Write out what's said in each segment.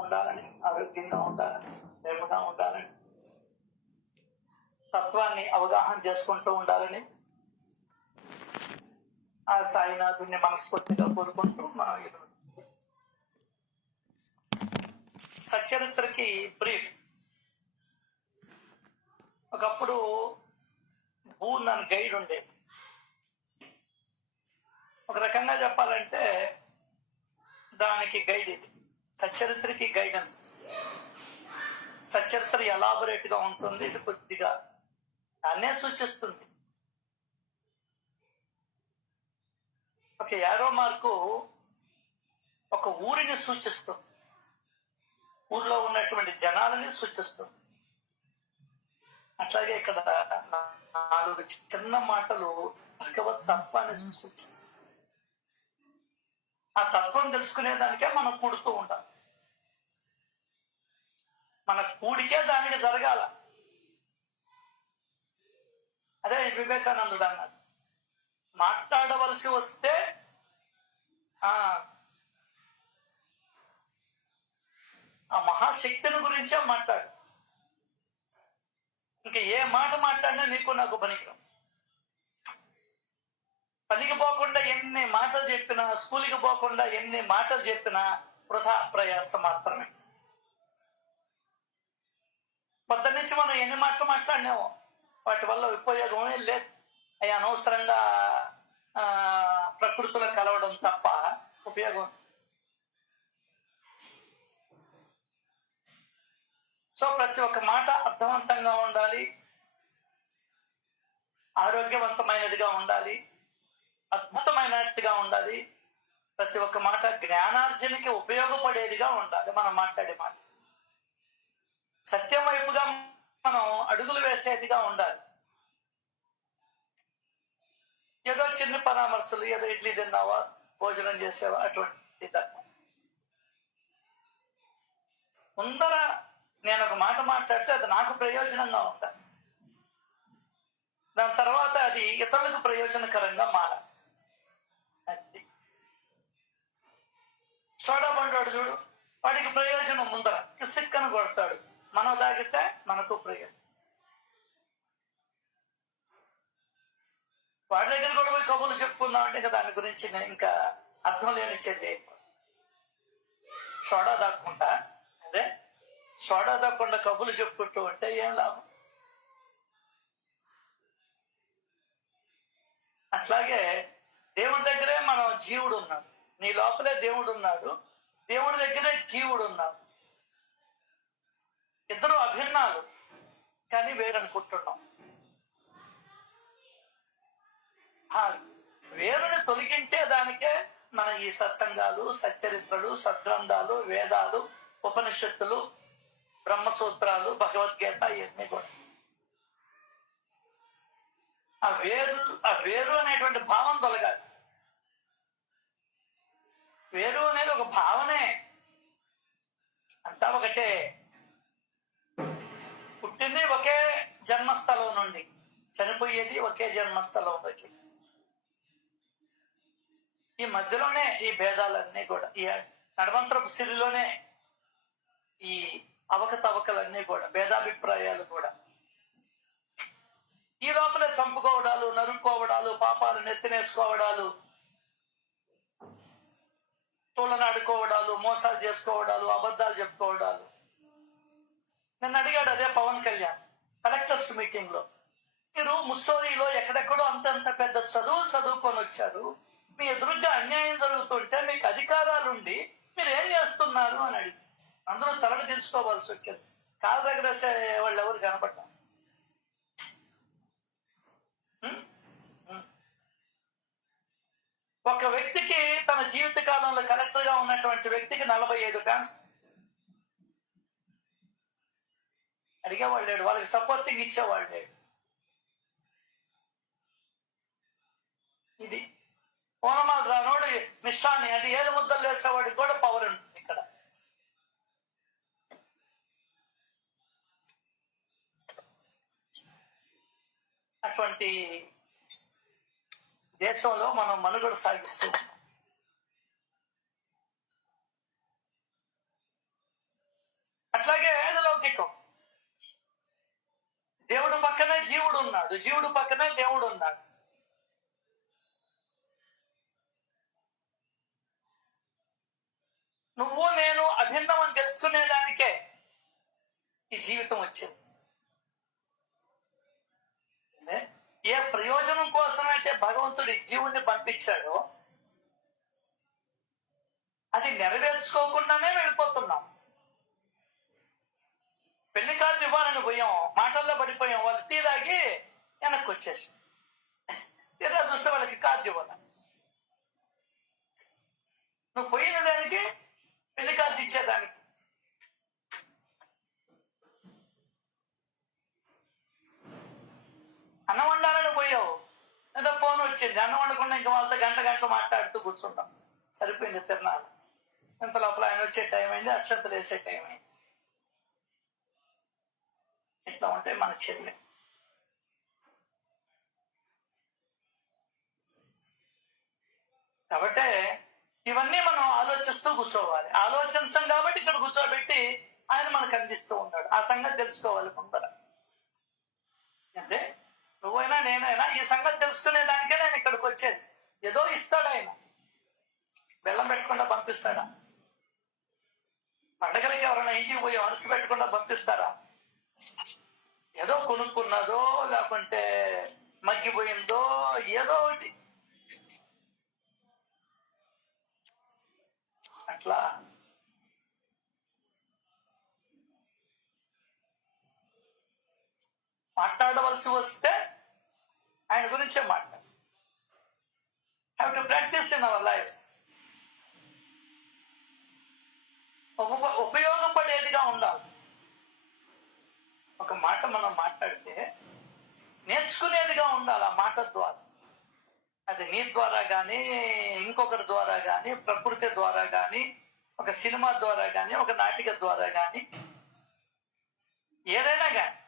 ఉండాలని, ఆరోగ్యంగా ఉండాలని, ప్రేమగా ఉండాలని, తత్వాన్ని అవగాహన చేసుకుంటూ ఉండాలని ఆ సాయినాథుని మనస్ఫూర్తిగా కోరుకుంటూ మనం ఈరోజు సచ్చరిత్రకి బ్రీఫ్. ఒకప్పుడు నన్ను గైడ్ ఉండేది. ఒక రకంగా చెప్పాలంటే దానికి గైడ్ ఇది. సచ్చరిత్రకి గైడెన్స్. సచ్చరిత్ర ఎలాబొరేట్ గా ఉంటుంది, ఇది కొద్దిగా అన్నే సూచిస్తుంది. ఒక యారో మార్కు ఒక ఊరిని సూచిస్తుంది, ఊర్లో ఉన్నటువంటి జనాలని సూచిస్తుంది. అట్లాగే ఇక్కడ 4 చిన్న మాటలు భగవత్ తత్వాన్ని సూచిస్తుంది. ఆ తత్వం తెలుసుకునేదానికే మనం కూడుతూ ఉండాలి. మన కూడికే దానికి జరగాల. అదే వివేకానందుడు అన్నాడు, మాట్లాడవలసి వస్తే ఆ మహాశక్తిని గురించే మాట్లాడు. ఇంకా ఏ మాట మాట్లాడినా నీకు నాకు పనికిరాం. పనికి పోకుండా ఎన్ని మాటలు చెప్పినా, స్కూల్కి పోకుండా ఎన్ని మాటలు చెప్పినా వృధా ప్రయాస మాత్రమే. పొద్దున్న నుంచి మనం ఎన్ని మాటలు మాట్లాడినామో వాటి వల్ల ఉపయోగమే లేదు. అవి అనవసరంగా ప్రకృతిలో కలవడం తప్ప ఉపయోగం. సో ప్రతి ఒక్క మాట అర్థవంతంగా ఉండాలి, ఆరోగ్యవంతమైనదిగా ఉండాలి, అద్భుతమైనట్టుగా ఉండాలి. ప్రతి ఒక్క మాట జ్ఞానార్జనకి ఉపయోగపడేదిగా ఉండాలి. మనం మాట్లాడే మాట సత్యం వైపుగా మనం అడుగులు వేసేదిగా ఉండాలి. ఏదో చిన్న పరామర్శలు, ఏదో ఇడ్లీ తిన్నావా, భోజనం చేసేవా, అటువంటి ముందర నేను ఒక మాట మాట్లాడితే అది నాకు ప్రయోజనంగా ఉండాలి. దాని తర్వాత అది ఇతరులకు ప్రయోజనకరంగా మారాలి. అది సోడా బండోడు చూడు, వాడికి ప్రయోజనం ముందర కిసిక్కను కొడతాడు, మనం తాగితే మనకు ప్రయోజనం. వాడి దగ్గర కూడా పోయి కబుర్లు చెప్పుకుందాం అంటే దాని గురించి నేను ఇంకా అర్థం లేని చెల్లి. సోడా దాక్కుంటా అదే సోడా దాక్కుండా కబుర్లు చెప్పుకుంటూ ఉంటే ఏం లాభం? అట్లాగే దేవుడి దగ్గరే మనం జీవుడు ఉన్నాడు, నీ లోపలే దేవుడు ఉన్నాడు, దేవుడి దగ్గరే జీవుడు ఉన్నాడు. ఇద్దరు అభిన్నాలు కానీ వేరనుకుంటున్నాం. వేరుని తొలగించేదానికే మన ఈ సత్సంగాలు, సచ్చరిత్రలు, సద్గ్రంథాలు, వేదాలు, ఉపనిషత్తులు, బ్రహ్మసూత్రాలు, భగవద్గీత ఇవన్నీ కూడా ఆ వేరు అనేటువంటి భావం తొలగాలి. వేరు అనేది ఒక భావనే, అంతా ఒకటే. పుట్టింది ఒకే జన్మస్థలం నుండి, చనిపోయేది ఒకే జన్మస్థలం నుండి. ఈ మధ్యలోనే ఈ భేదాలన్నీ కూడా, ఈ నడవంతరపు సిరిలోనే ఈ అవకతవకలన్నీ కూడా, భేదాభిప్రాయాలు కూడా. ఈ లోపలే చంపుకోవడాలు, నరుక్కోవడాలు, పాపాలు నెత్తినేసుకోవడాలు, తోలనాడుకోవడాలు, మోసాలు చేసుకోవడాలు, అబద్ధాలు చెప్పుకోవడాలు. నన్ను అడిగాడు అదే పవన్ కళ్యాణ్ కలెక్టర్స్ మీటింగ్ లో, మీరు ముస్సోరీలో ఎక్కడెక్కడో అంతంత పెద్ద చదువులు చదువుకొని వచ్చారు, మీ ఎదురుగా అన్యాయం జరుగుతుంటే మీకు అధికారాలుండి మీరు ఏం చేస్తున్నారు అని అడిగి అందరూ తలలు తెలుసుకోవాల్సి వచ్చింది. కాలు దగ్గరేసే వాళ్ళు ఎవరు కనపడ్డా. ఒక వ్యక్తికి తన జీవిత కాలంలో కలెక్టర్ గా ఉన్నటువంటి వ్యక్తికి 45 ట్రాన్స్ఫర్ అడిగేవాళ్ళు లేడు, వాళ్ళకి సపోర్టింగ్ ఇచ్చేవాళ్ళు లేడు. ఇది ఓనమాలు రానోడు మిశ్రాన్ని అంటే 7 ముద్దలు వేసేవాడికి కూడా పవర్ ఉంటుంది ఇక్కడ. అటువంటి దేశంలో మనం మనుగడ సాగిస్తూ ఉన్నాం. జీవుడు ఉన్నాడు, జీవుడు పక్కనే దేవుడు ఉన్నాడు. నువ్వు నేను అభిన్నం అని తెలుసుకునేదానికే ఈ జీవితం వచ్చింది. ఏ ప్రయోజనం కోసమైతే భగవంతుడి జీవుణ్ణి పంపించాడో అది నెరవేర్చుకోకుండానే వెళ్ళిపోతున్నాం. పెళ్లి కార్డు ఇవ్వాలని పోయాం, మాటల్లో పడిపోయాం, వాళ్ళు తీరాగి వెనక్కి వచ్చేసి తీరా చూస్తే వాళ్ళకి కార్డు ఇవ్వాలి. నువ్వు పోయిన దానికి పెళ్లి కార్డు ఇచ్చేదానికి. అన్నం వండాలని పోయావు, ఏదో ఫోన్ వచ్చింది, అన్నం వండకుండా ఇంకా వాళ్ళతో గంట మాట్లాడుతూ కూర్చుంటాం. సరిపోయింది తిరణాలు. ఇంత లోపల ఆయన వచ్చే టైం అయింది, అక్షంతలు వేసే టైం అయింది. ఇట్లా ఉంటే మన చెల్లి. కాబట్టి ఇవన్నీ మనం ఆలోచిస్తూ కూర్చోవాలి. ఆలోచించాం కాబట్టి ఇక్కడ కూర్చోబెట్టి ఆయన మనకు అందిస్తూ ఉన్నాడు. ఆ సంగతి తెలుసుకోవాలి ముందర. అంటే నువ్వైనా నేనైనా ఈ సంగతి తెలుసుకునే దానికే నేను ఇక్కడికి వచ్చేది. ఏదో ఇస్తాడు ఆయన, బెల్లం పెట్టకుండా పంపిస్తాడా? పండగలకి ఎవరైనా ఇంటికి పోయి వరుస పెట్టకుండా పంపిస్తారా? ఏదో కొనుక్కున్నదో లేకుంటే మగ్గిపోయిందో ఏదో ఒకటి అట్లా. మాట్లాడవలసి వస్తే ఆయన గురించే మాట్లాడు. Have to practise in our lives. ఉపయోగపడేదిగా ఉండాలి. ఒక మాట మనం మాట్లాడితే నేర్చుకునేదిగా ఉండాలి. ఆ మాట ద్వారా, అది నీ ద్వారా కానీ, ఇంకొకరి ద్వారా కానీ, ప్రకృతి ద్వారా కానీ, ఒక సినిమా ద్వారా కానీ, ఒక నాటిక ద్వారా కానీ, ఏదైనా కానీ.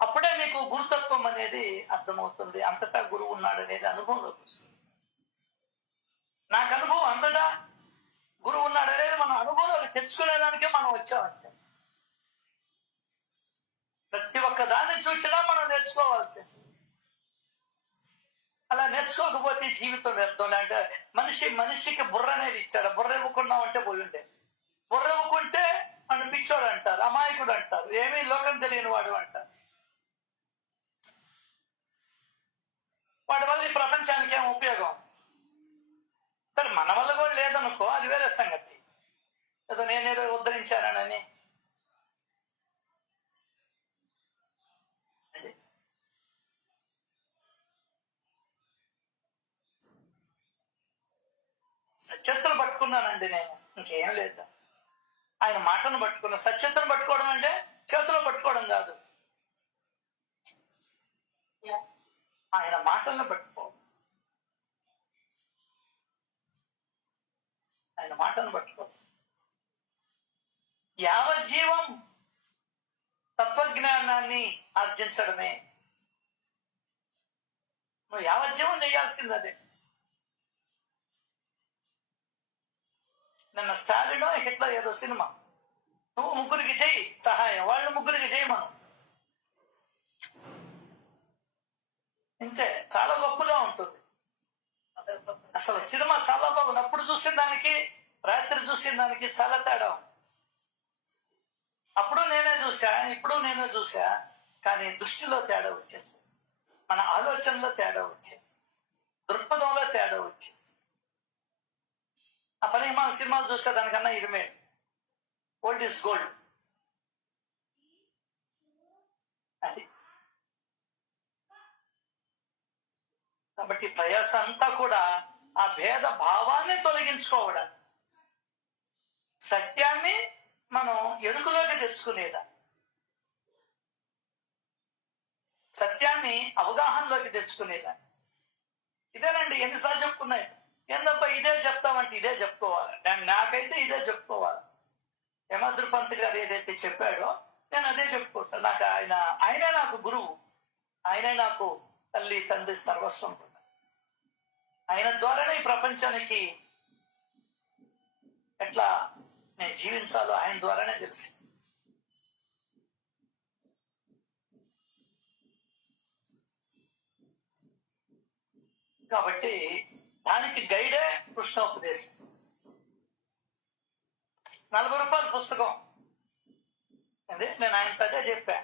అప్పుడే నీకు గురుతత్వం అనేది అర్థమవుతుంది. అంతటా గురువు ఉన్నాడు అనేది అనుభవంలోకి వస్తుంది. నాకు అనుభవం అంతటా గురువు ఉన్నాడు అనేది మన అనుభవంలోకి తెచ్చుకునేదానికే మనం వచ్చామంటే. ప్రతి ఒక్క దాన్ని చూసినా మనం నేర్చుకోవాల్సింది. అలా నేర్చుకోకపోతే జీవితం వ్యర్థం. అంటే మనిషికి బుర్ర అనేది ఇచ్చాడు. బుర్ర ఇవ్వకున్నామంటే పోయి ఉండే. బుర్ర ఇవ్వకుంటే మన పిచ్చోడు అంటారు, అమాయకుడు అంటారు, ఏమీ లోకం తెలియని వాడు అంటారు. వాడి వల్ల ఈ ప్రపంచానికి ఏం ఉపయోగం? సరే, మన వల్ల కూడా లేదనుకో, అది వేరే సంగతి. ఏదో నేనేదో ఉద్ధరించానని. సత్యతను పట్టుకున్నానండి నేను, ఇంకేం లేదు. ఆయన మాటను పట్టుకున్నా. సత్యతను పట్టుకోవడం అంటే చేతిలో పట్టుకోవడం కాదు, ఆయన మాటలను పట్టుకో. ఆయన మాటను పట్టుకో. యావజ్జీవం తత్వజ్ఞానాన్ని ఆర్జించడమే. నువ్వు యావజ్జీవం చేయాల్సింది అదే. నిన్న స్టాలిన్ హిట్లర్ ఏదో సినిమా, నువ్వు ముగ్గురికి చెయ్యి సహాయం, వాళ్ళు ముగ్గురికి చెయ్యి మనం. ఇంతే, చాలా గొప్పగా ఉంటుంది. అసలు సినిమా చాలా బాగుంది. అప్పుడు చూసిన దానికి రాత్రి చూసిన దానికి చాలా తేడా ఉంది. అప్పుడు నేనే చూసా, ఇప్పుడు నేనే చూసా, కానీ దృష్టిలో తేడా వచ్చేసి, మన ఆలోచనలో తేడా వచ్చేది, దృక్పథంలో తేడా వచ్చేది. ఆ పని మన సినిమాలు చూసే దానికన్నా ఇది మేలు. Old is gold. అది కాబట్టి ప్రయాస అంతా కూడా ఆ భేద భావాన్ని తొలగించుకోవడం, సత్యాన్ని మనం ఎరుకలోకి తెచ్చుకునేదా, సత్యాన్ని అవగాహనలోకి తెచ్చుకునేదా. ఇదేనండి ఎన్నిసార్లు చెప్పుకున్నాయి. ఏందబ్బా ఇదే చెప్తామంటే ఇదే చెప్పుకోవాలి. నాకైతే ఇదే చెప్పుకోవాలి. యమద్రుపంత్ గారు ఏదైతే చెప్పాడో నేను అదే చెప్పుకుంటా. నాకు ఆయనే నాకు గురువు, ఆయనే నాకు తల్లి తండ్రి సర్వస్వం. ఆయన ద్వారానే ఈ ప్రపంచానికి ఎట్లా నేను జీవించాలో ఆయన ద్వారానే తెలిసి. కాబట్టి దానికి గైడే కృష్ణోపదేశం. 40 రూపాయల పుస్తకం అదే నేను ఆయనకు అదే చెప్పా,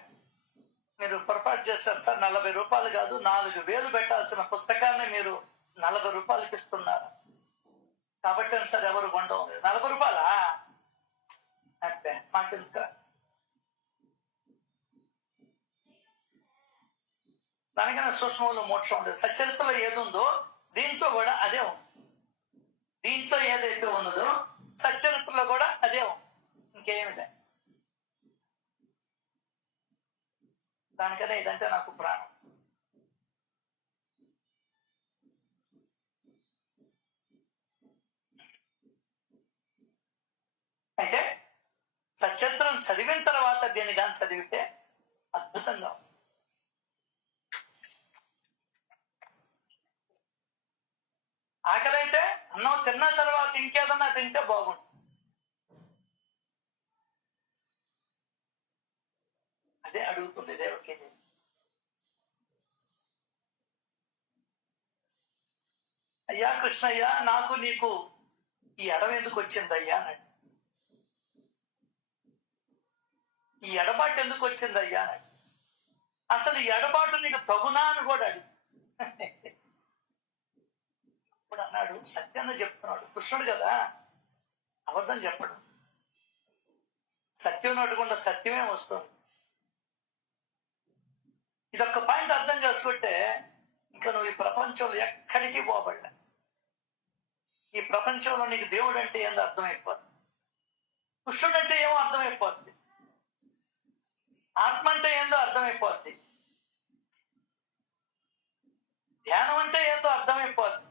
మీరు పొరపాటు చేస్తారు సార్, 40 రూపాయలు కాదు 4,000 పెట్టాల్సిన పుస్తకాన్ని మీరు 40 రూపాయలకి ఇస్తున్నారు. కాబట్టి సార్ ఎవరు కొండం లేదు. 40 రూపాయలా అంటే మాకు ఇంకా దానికన్నా సూక్ష్మంలో మోక్షం ఉండదు. సచరిత్రలో ఏది ఉందో దీంట్లో కూడా అదే ఉంది. దీంట్లో ఏదైతే ఉన్నదో సచరిత్రలో కూడా అదే ఉంది. ఇంకేమిదే. దానికనే ఇదంటే నాకు ప్రాణం. అయితే సచరిత్రం చదివిన తర్వాత దీన్ని కానీ చదివితే అద్భుతంగా ఉంది. ఆకలి అయితే అన్నం తిన్న తర్వాత ఇంకేదన్నా తింటే బాగుంటుంది. అదే అడుగుతుంది దేవుడికి. అయ్యా కృష్ణయ్య, నాకు నీకు ఈ ఎడవ ఎందుకు వచ్చిందయ్యా అన్నాడు. ఈ ఎడబాటు ఎందుకు వచ్చిందయ్యా అన్నాడు. అసలు ఈ ఎడబాటు నీకు తగునా అని కూడా అడిగి ఇప్పుడు అన్నాడు, సత్యాన్ని చెప్తున్నాడు. కృష్ణుడు కదా, అబద్ధం చెప్పడు. సత్యం నడకుండా సత్యమే వస్తుంది. ఇదొక్క పాయింట్ అర్థం చేసుకుంటే ఇంకా నువ్వు ఈ ప్రపంచంలో ఎక్కడికి పోబడ్డా. ఈ ప్రపంచంలో నీకు దేవుడు అంటే ఏందో అర్థమైపోద్ది, కృష్ణుడు అంటే ఏమో అర్థమైపోద్ది, ఆత్మ అంటే ఏందో అర్థమైపోద్ది, ధ్యానం అంటే ఏందో అర్థమైపోద్ది.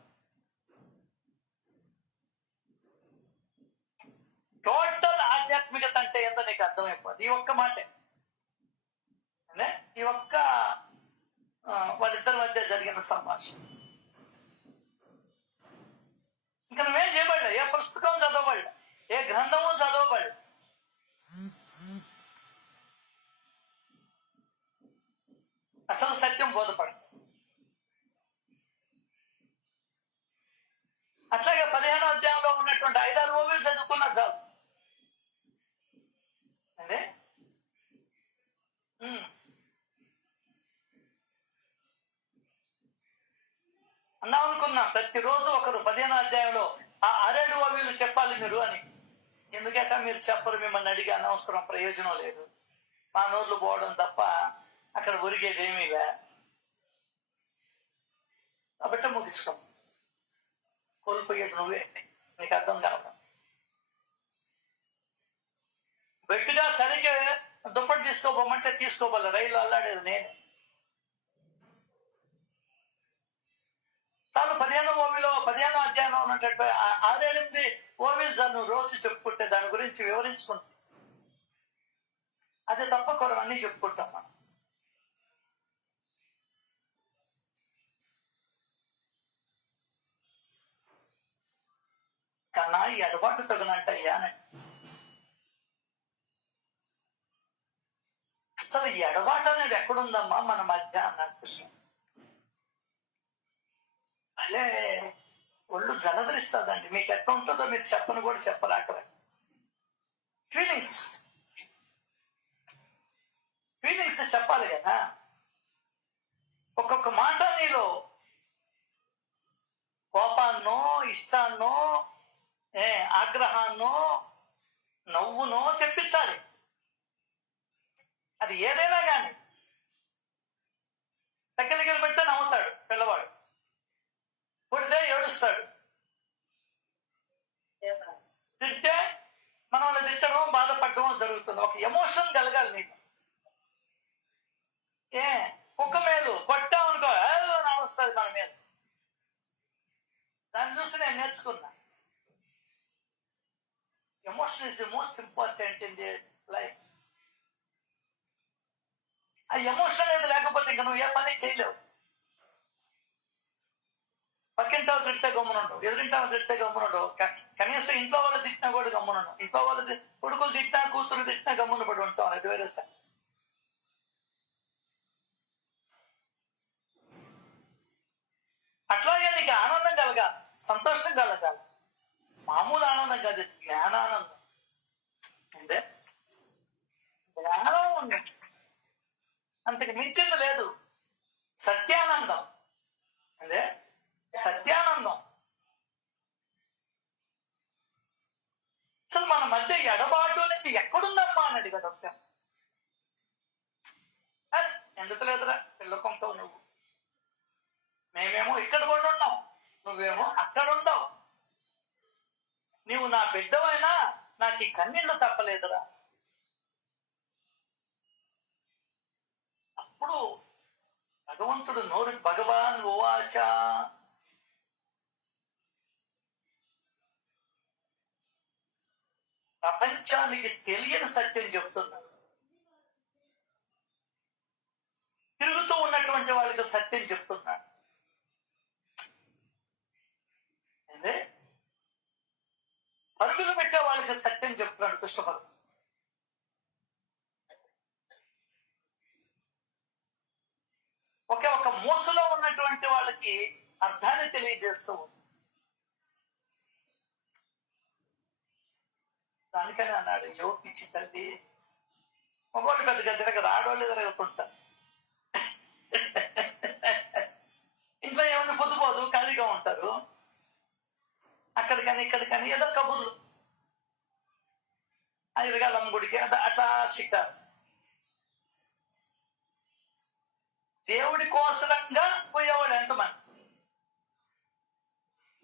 టోటల్ ఆధ్యాత్మికత అంటే ఏందో నీకు అర్థమైపోద్ది. ఈ ఒక్క మాటే, అంటే ఈ ఒక్క వాళ్ళిద్దరి మధ్య జరిగిన సంభాషణ. ఇంకా నువ్వేం చేయబడ్డా, ఏ పుస్తకం చదవబడ్డా, ఏ గ్రంథము చదవబడ్డా. అసలు సత్యం బోధపడ. అట్లాగే 15వ అధ్యాయంలో ఉన్నటువంటి 5-6 ఓవిలు చదువుకున్నా చాలు. అదే అన్నా అనుకున్నా, ప్రతిరోజు ఒకరు 15వ అధ్యాయంలో ఆ 6 ఓవిలు చెప్పాలి మీరు అని. ఎందుకంట మీరు చెప్పరు, మిమ్మల్ని అడిగే అనవసరం, ప్రయోజనం లేదు, మా నోర్లు పోవడం తప్ప అక్కడ ఒరిగేది ఏమీ లే. కాబట్టి ముగించుకో, కోల్పోయేది నువ్వే, నీకు అర్థం కావడం. గట్టిగా చలికి దుప్పటి తీసుకోపోమంటే తీసుకోవాలి, రైలు అల్లాడేది నేను. చాలు 15వ ఓవిలో 15వ అధ్యాయంలో ఉన్నటువంటి 6-8 ఓవిలు చాలు నువ్వు రోజు చెప్పుకుంటే, దాని గురించి వివరించుకుంటా. అదే తప్ప కొరం అన్ని చెప్పుకుంటాం మనం. కన్నా ఈ అలవాటు తగినంటయ్యా అని. అసలు ఈ ఎడబాటు అనేది ఎక్కడుందమ్మా మన మధ్య అన్నాడు కృష్ణ. అలే ఒళ్ళు జలదరిస్తుందండి. మీకు ఎట్లా ఉంటుందో మీరు చెప్పను కూడా చెప్పరాకలే. ఫీలింగ్స్ చెప్పాలి కదా. ఒక్కొక్క మాట నీలో కోపాన్నో, ఇష్టాన్నో, ఆగ్రహాన్నో, నవ్వునో తెప్పించాలి. అది ఏదైనా కానీ. టెక్నికల్ పెడితే నవ్వుతాడు పిల్లవాడు, పుడితే ఏడుస్తాడు, తిడితే మన వాళ్ళు తిట్టడం, బాధపడడం జరుగుతుంది. ఒక ఎమోషన్ కలగాలి నీకు. కుక్క మేలు కొట్టామనుకో నడుస్తుంది మన మీద. దాన్ని చూసి నేను నేర్చుకున్నా. Emotion is the most important in the life. ఆ ఎమోషన్ అనేది లేకపోతే ఇంకా నువ్వు ఏ పని చేయలేవు. పక్కింటావు తిడితే గమ్మునుండవు, ఎదురింటావు తిడితే గమ్మునుండవు, కనీసం ఇంట్లో వాళ్ళు తిట్టినా కూడా గమ్మునుండవు. ఇంట్లో వాళ్ళు కొడుకులు తిట్టినా, కూతురు తిట్టినా గమ్మున పడి ఉంటాం. అది వేరే సార్. అట్లాగే నీకు ఆనందం కలగాలి, సంతోషం కలగాలి. మామూలు ఆనందం కాదు, జ్ఞానానందం. అంటే జ్ఞానం ఉంది, అంతకు మించింది లేదు. సత్యానందం అంటే సత్యానందం. అసలు మన మధ్య ఎడబాటు అనేది ఎక్కడుందమ్మా అని అడిగాడు ఒక. ఎందుకు లేదురా పిల్లకొంటావు నువ్వు, మేమేమో ఇక్కడ కూడా ఉన్నాం, నువ్వేమో అక్కడ ఉండవు. నువ్వు నా బిడ్డవైనా నాకు ఈ కన్నీళ్లు తప్పలేదురా. అప్పుడు భగవంతుడు నోరు, భగవాన్ ఉవాచ, ప్రపంచానికి తెలియని సత్యం చెబుతున్నాడు. తిరుగుతూ ఉన్నటువంటి వాళ్ళకి సత్యం చెప్తున్నాడు. అంటే పరుగులు పెట్టే వాళ్ళకి సత్యం చెప్తున్నాడు కృష్ణపరు. ఒకే ఒక మూసలో ఉన్నటువంటి వాళ్ళకి అర్థాన్ని తెలియజేస్తూ ఉంది. దానికని అన్నాడు, యో పిచ్చి తల్లి, మగవాళ్ళు పెద్దగా తిరగరు, ఆడవాళ్ళు తిరగకుంటా. ఇంట్లో ఏమన్నా పొద్దుపోదు, ఖాళీగా ఉంటారు. అక్కడికని ఇక్కడికని ఏదో కబుర్లు, ఐరగాలమ్మ గుడికి అట్లా షికారు. దేవుడి కోసరంగా పోయేవాడు ఎంతమంది.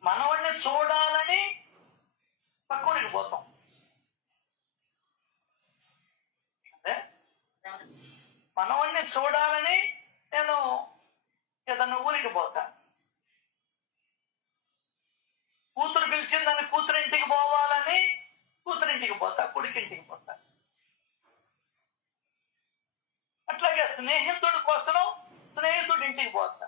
మనవాడిని చూడాలని పక్కడికి పోతాం. అంటే మనవాడిని చూడాలని నేను ఏదన్నా ఊరికి పోతా. కూతురు పిలిచిందని కూతురింటికి పోవాలని కూతురింటికి పోతా, కొడుకింటికి పోతా. అట్లాగే స్నేహితుడి కోసం స్నేహితుడి ఇంటికి పోతా.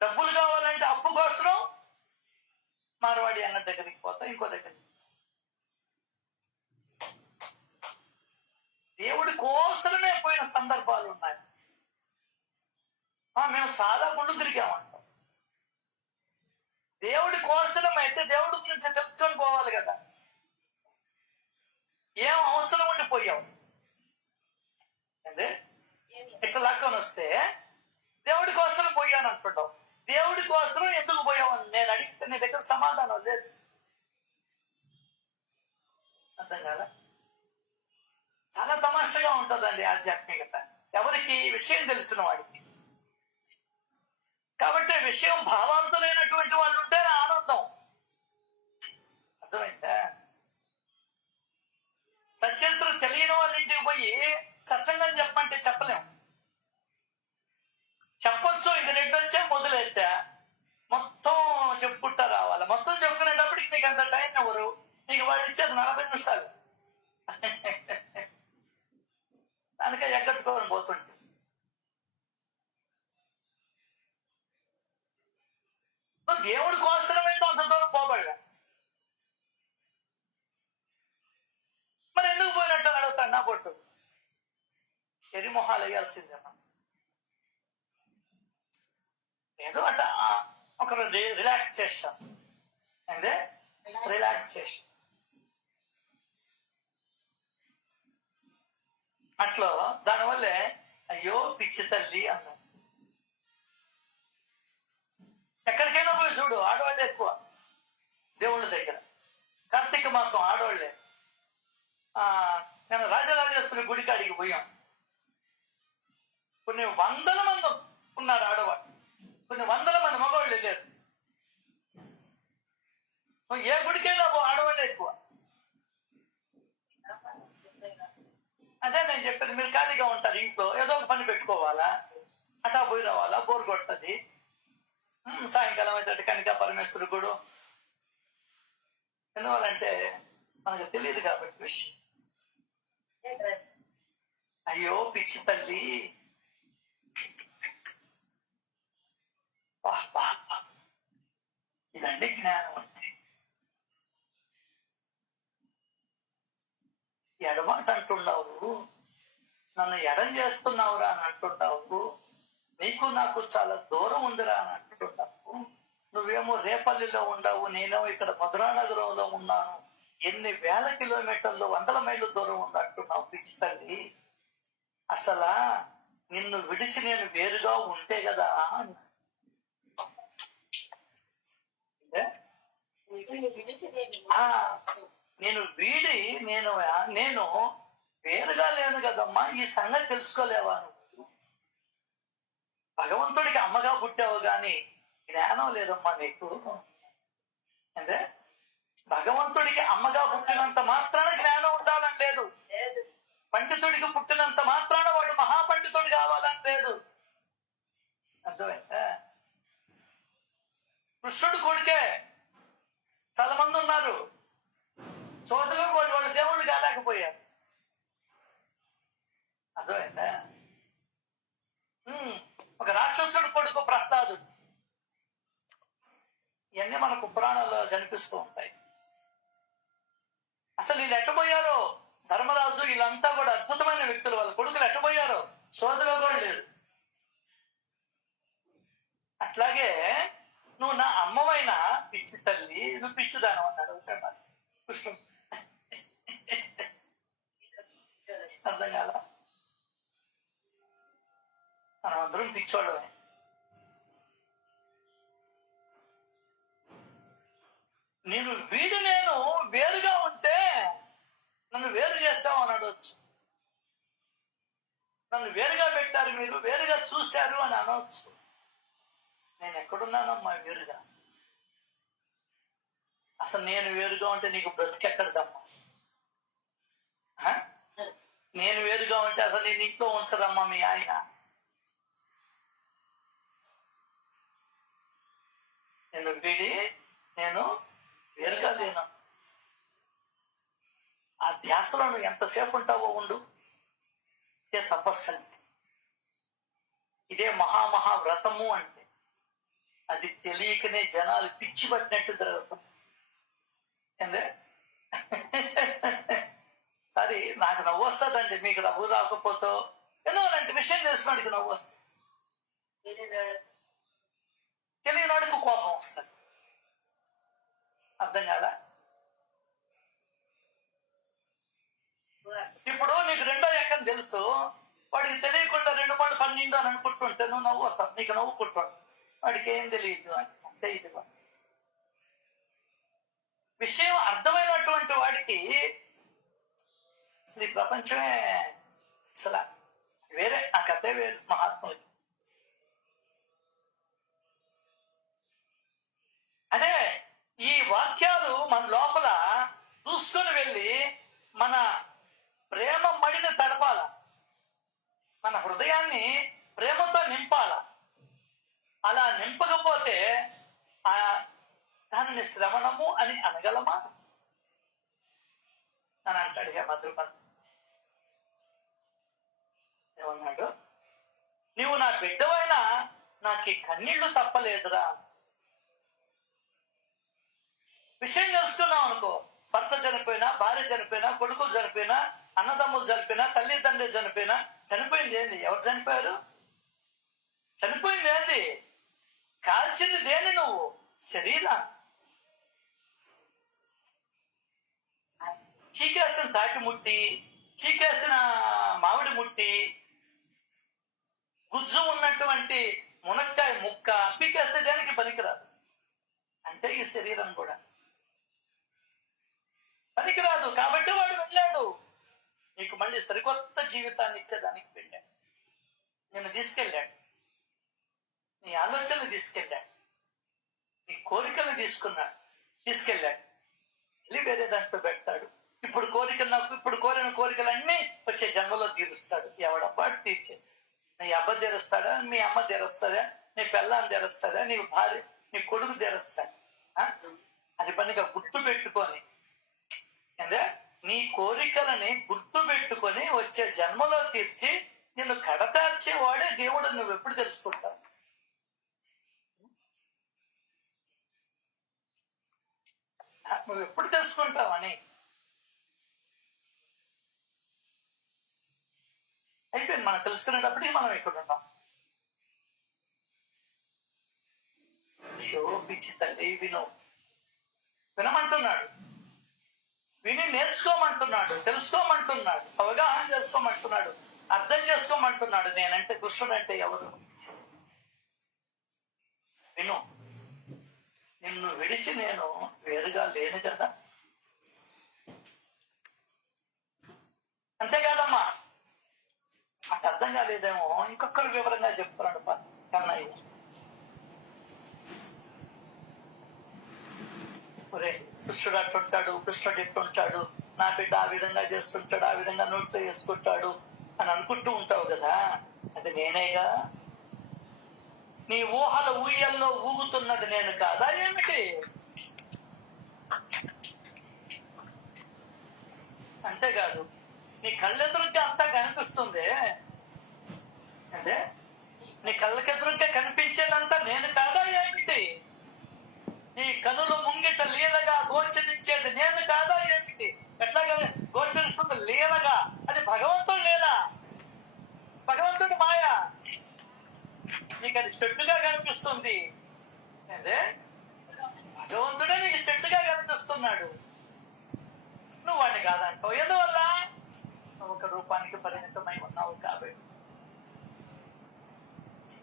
డబ్బులు కావాలంటే అప్పు కోసం మార్వాడి అన్న దగ్గరికి పోతా, ఇంకో దగ్గరికి. దేవుడి కోసమే పోయిన సందర్భాలు ఉన్నాయి. మేము చాలా గుళ్ళు తిరిగామంటాం. దేవుడి కోసరం అయితే దేవుడి గురించి తెలుసుకొని పోవాలి కదా. ఏం అవసరం ఉండి పోయావు అంటే ఇట్లా లాక్కొని వస్తే దేవుడి కోసం పోయాను అంటుంటావు. దేవుడి కోసం ఎందుకు పోయావు అని నేను అడిగితే నీ దగ్గర సమాధానం లేదు. అర్థం కాదా? చాలా తమాషగా ఉంటుందండి ఆధ్యాత్మికత, ఎవరికి విషయం తెలిసిన వాడికి. కాబట్టి విషయం భావార్థులైనటువంటి వాళ్ళు ఉంటే ఆనందం. అర్థమైందా? సచరిత్ర తెలియని వాళ్ళ ఇంటికి పోయి సత్సంగం చెప్పంటే చెప్పలేము. చెప్పొచ్చు, ఇంక రెడ్డి వచ్చే మొదలెత్తా మొత్తం చెప్పుకుంటా రావాలి. మొత్తం చెప్పుకునేటప్పటికి నీకు అంత టైం ఎవరు, నీకు వాళ్ళు ఇచ్చేది 40 నిమిషాలు. దానికే ఎగ్గట్టుకోని పోతుంటే దేవుడి కోసమైతే అంత దూరం పోబడలే. మరి ఎందుకు పోయినట్టు అని అడుగుతాడు నా పొట్టు. ఎరిమొహాలు వేయాల్సిందేమో. ఏదో అట ఒక రిలాక్సేషన్ అంటే రిలాక్సేషన్. అట్లా దానివల్లే అయ్యో పిచ్చి తల్లి అన్నాడు. ఎక్కడికైనా పోయి చూడు, ఆడవాళ్ళే ఎక్కువ దేవుళ్ళ దగ్గర. కార్తీక మాసం ఆడవాళ్లే. నేను రాజరాజేశ్వరి గుడికాడికి పోయాం. కొన్ని 100 మంది ఉన్నారు ఆడవాళ్ళు, కొన్ని 100 మంది మగవాళ్ళు వెళ్ళారు. ఏ గుడికైనా ఆడవాళ్ళే ఎక్కువ. అదే నేను చెప్పేది, మీరు ఖాళీగా ఉంటారు ఇంట్లో, ఏదో ఒక పని పెట్టుకోవాలా, అటా పోయి రావాలా, బోర్ కొట్టది. సాయంకాలం అయితే కనికా పరమేశ్వరు గుడు. ఎందువల్లంటే మనకు తెలియదు కాబట్టి విషయం. అయ్యో పిచ్చి తల్లి, ఇదండి జ్ఞానం అంటే. ఎడమాట అంటున్నావు, నన్ను ఎడం చేస్తున్నావురా అని అంటున్నావు. నీకు నాకు చాలా దూరం ఉందిరా అని అంటున్నావు. నువ్వేమో రేపల్లిలో ఉండవు, నేనేమో ఇక్కడ మధురానగరంలో ఉన్నాను. ఎన్ని వేల కిలోమీటర్లు, 100 మైళ్ళ దూరం ఉందంటున్నావు పిచ్చి తల్లి. అసలా నిన్ను విడిచి నేను వేరుగా ఉంటే కదా నేను వీడి నేను వేరుగా లేను కదమ్మా. ఈ సంగతి తెలుసుకోలేవా నువ్వు? భగవంతుడికి అమ్మగా పుట్టావు గాని జ్ఞానం లేదమ్మా నీకు. అంటే భగవంతుడికి అమ్మగా పుట్టినంత మాత్రాన జ్ఞానం ఉండాలని లేదు. పండితుడికి పుట్టినంత మాత్రాన వాడు మహాపండితుడు కావాలని లేదు. అర్థమైందా? కృష్ణుడు కొడుకే చాలా మంది ఉన్నారు. సోదరులు వాళ్ళ దేవుళ్ళు కాలేకపోయారు. అర్థమైందా? ఒక రాక్షసుడు కొడుకు ప్రహ్లాదుడు. ఇవన్నీ మనకు పురాణాల్లో కనిపిస్తూ ఉంటాయి. అసలు వీళ్ళు ఎట్టబోయారో, ధర్మరాజు వీళ్ళంతా కూడా అద్భుతమైన వ్యక్తులు. వాళ్ళ కొడుకులు ఎట్టబోయారో సోదరులు కూడా లేదు. అట్లాగే నువ్వు నా అమ్మవైనా పిచ్చి తల్లి, నువ్వు పిచ్చిదానం అన్నాడు కృష్ణుడు. అర్థం కాల? మనం అందరం పిచ్చోళ్ళమే. నేను వేరుగా ఉంటే నన్ను వేరు చేస్తావు అని అనవచ్చు. నన్ను వేరుగా పెట్టారు, మీరు వేరుగా చూశారు అని అనవచ్చు. నేను ఎక్కడున్నానమ్మా వేరుగా? అసలు నేను వేరుగా ఉంటే నీకు బ్రతికెక్కడదమ్మా? నేను వేరుగా ఉంటే అసలు నేను ఇంట్లో ఉంచరమ్మా మీ ఆయన. నేను వేరుగా లేను. ఆ ధ్యాసలో నువ్వు ఎంతసేపు ఉంటావో ఉండు. ఇదే తపస్సు అంటే, ఇదే మహామహా వ్రతము అంటే. అది తెలియకనే జనాలు పిచ్చి పట్టినట్టు జరుగుతుంది. ఏందే సరే, నాకు నవ్వు వస్తుందండి, మీకు నవ్వు రాకపోతే ఎన్నో అలాంటి విషయం తెలిసినాడికి నవ్వు వస్తుంది, తెలియనాడికి కోపం వస్తుంది. అర్థం కాదా? ఇప్పుడు నీకు రెండో ఎక్కని తెలుసు, వాడికి తెలియకుండా 2 పళ్ళు 12 అని అనుకుంటుంటే నువ్వు నవ్వు వస్తావు, నీకు నవ్వు కుట్టాడు, వాడికి ఏం తెలియదు. అంటే ఇది విషయం అర్థమైనటువంటి వాడికి అసలు ఈ ప్రపంచమే అసలు వేరే, ఆ కథే వేరు. మహాత్ములకి అదే ఈ వాక్యాలు మన లోపల చూసుకొని వెళ్ళి మన ప్రేమ మడిని తడపాల, మన హృదయాన్ని ప్రేమతో నింపాల. అలా నింపకపోతే దానిని శ్రవణము అని అనగలమా అని అంటాడు హేమద్రుపతి. ఏమన్నాడు? నీవు నా బిడ్డవైనా నాకు కన్నీళ్లు తప్పలేదురా. విషయం తెలుసుకున్నావు అనుకో, భర్త చనిపోయినా, భార్య చనిపోయినా, కొడుకులు చనిపోయినా, అన్నదమ్ములు చనిపోయినా, తల్లిదండ్రులు చనిపోయినా, చనిపోయింది ఏంది? ఎవరు చనిపోయారు? చనిపోయింది ఏంది? కాల్చింది దేని? నువ్వు శరీరం. చీకేసిన తాటి ముట్టి, చీకేసిన మామిడి ముట్టి, గుజ్జు ఉన్నటువంటి మునక్కాయ ముక్క పీకేస్తే దేనికి పనికిరాదు. అంటే ఈ శరీరం కూడా పనికిరాదు. కాబట్టి వాడు వెళ్ళాడు, నీకు మళ్ళీ సరికొత్త జీవితాన్ని ఇచ్చేదానికి వెళ్ళాడు. నిన్ను తీసుకెళ్ళాడు, నీ ఆలోచనలు తీసుకెళ్ళాడు, నీ కోరికలు తీసుకెళ్ళాడు. మళ్ళీ వేరే దాంట్లో పెడతాడు. ఇప్పుడు కోరిన కోరికలన్నీ వచ్చే జన్మలో తీరుస్తాడు. ఎవడబ్బాడు తీర్చేది? నీ అబ్బ తెరుస్తాడా? మీ అమ్మ తెరుస్తాడా? నీ పెళ్ళాన్ని తెరుస్తాడా? నీ భార్య, నీ కొడుకు తెరుస్తాడు. అది పనిగా గుర్తు పెట్టుకొని, నీ కోరికలని గుర్తు పెట్టుకొని వచ్చే జన్మలో తీర్చి నిన్ను కడతార్చేవాడే దేవుడు. నువ్వు ఎప్పుడు తెలుసుకుంటావు? నువ్వు ఎప్పుడు తెలుసుకుంటావని అయిపోయింది. మనం తెలుసుకునేటప్పటికి మనం ఇక్కడ ఉన్నాం. అయ్యో పిచ్చి తల్లి విను, వినమంటున్నాడు, విని నేర్చుకోమంటున్నాడు, తెలుసుకోమంటున్నాడు, అవగాహన చేసుకోమంటున్నాడు, అర్థం చేసుకోమంటున్నాడు. నేనంటే కృష్ణుడు అంటే ఎవరు? విను, నిన్ను విడిచి నేను వేరుగా లేను కదా. అంతేకాదమ్మా, నాకు అర్థం కాలేదేమో, ఇంకొకరు వివరంగా చెప్తున్నాడు కన్నయ్య. ఒరే, కృష్ణుడు అట్టుంటాడు, కృష్ణుడు ఇట్టుంటాడు, నా బిడ్డ ఆ విధంగా చేస్తుంటాడు, ఆ విధంగా నోట్లో వేసుకుంటాడు అని అనుకుంటూ ఉంటావు కదా, అది నేనేగా. నీ ఊహల ఊయల్లో ఊగుతున్నది నేను కాదా ఏమిటి? అంతేకాదు, నీ కళ్ళెదురుగా అంతా కనిపిస్తుంది అంటే నీ కళ్ళకెదురుగా కనిపించేదంతా నేను కాదా ఏమిటి? నీ కనులు ముంగిట లీలగా గోచరించేది నేను కాదా ఏమిటి? ఎట్లాగా గోచరిస్తుంది లీలగా? అది భగవంతుడు లేదా? భగవంతుడి మాయ. నీకు అది చెట్టుగా కనిపిస్తుంది, అదే భగవంతుడే నీకు చెట్టుగా కనిపిస్తున్నాడు. నువ్వు వాడిని కాదంటావు. ఎందువల్ల? నువ్వు ఒక రూపానికి పరిమితమై ఉన్నావు కాబట్టి.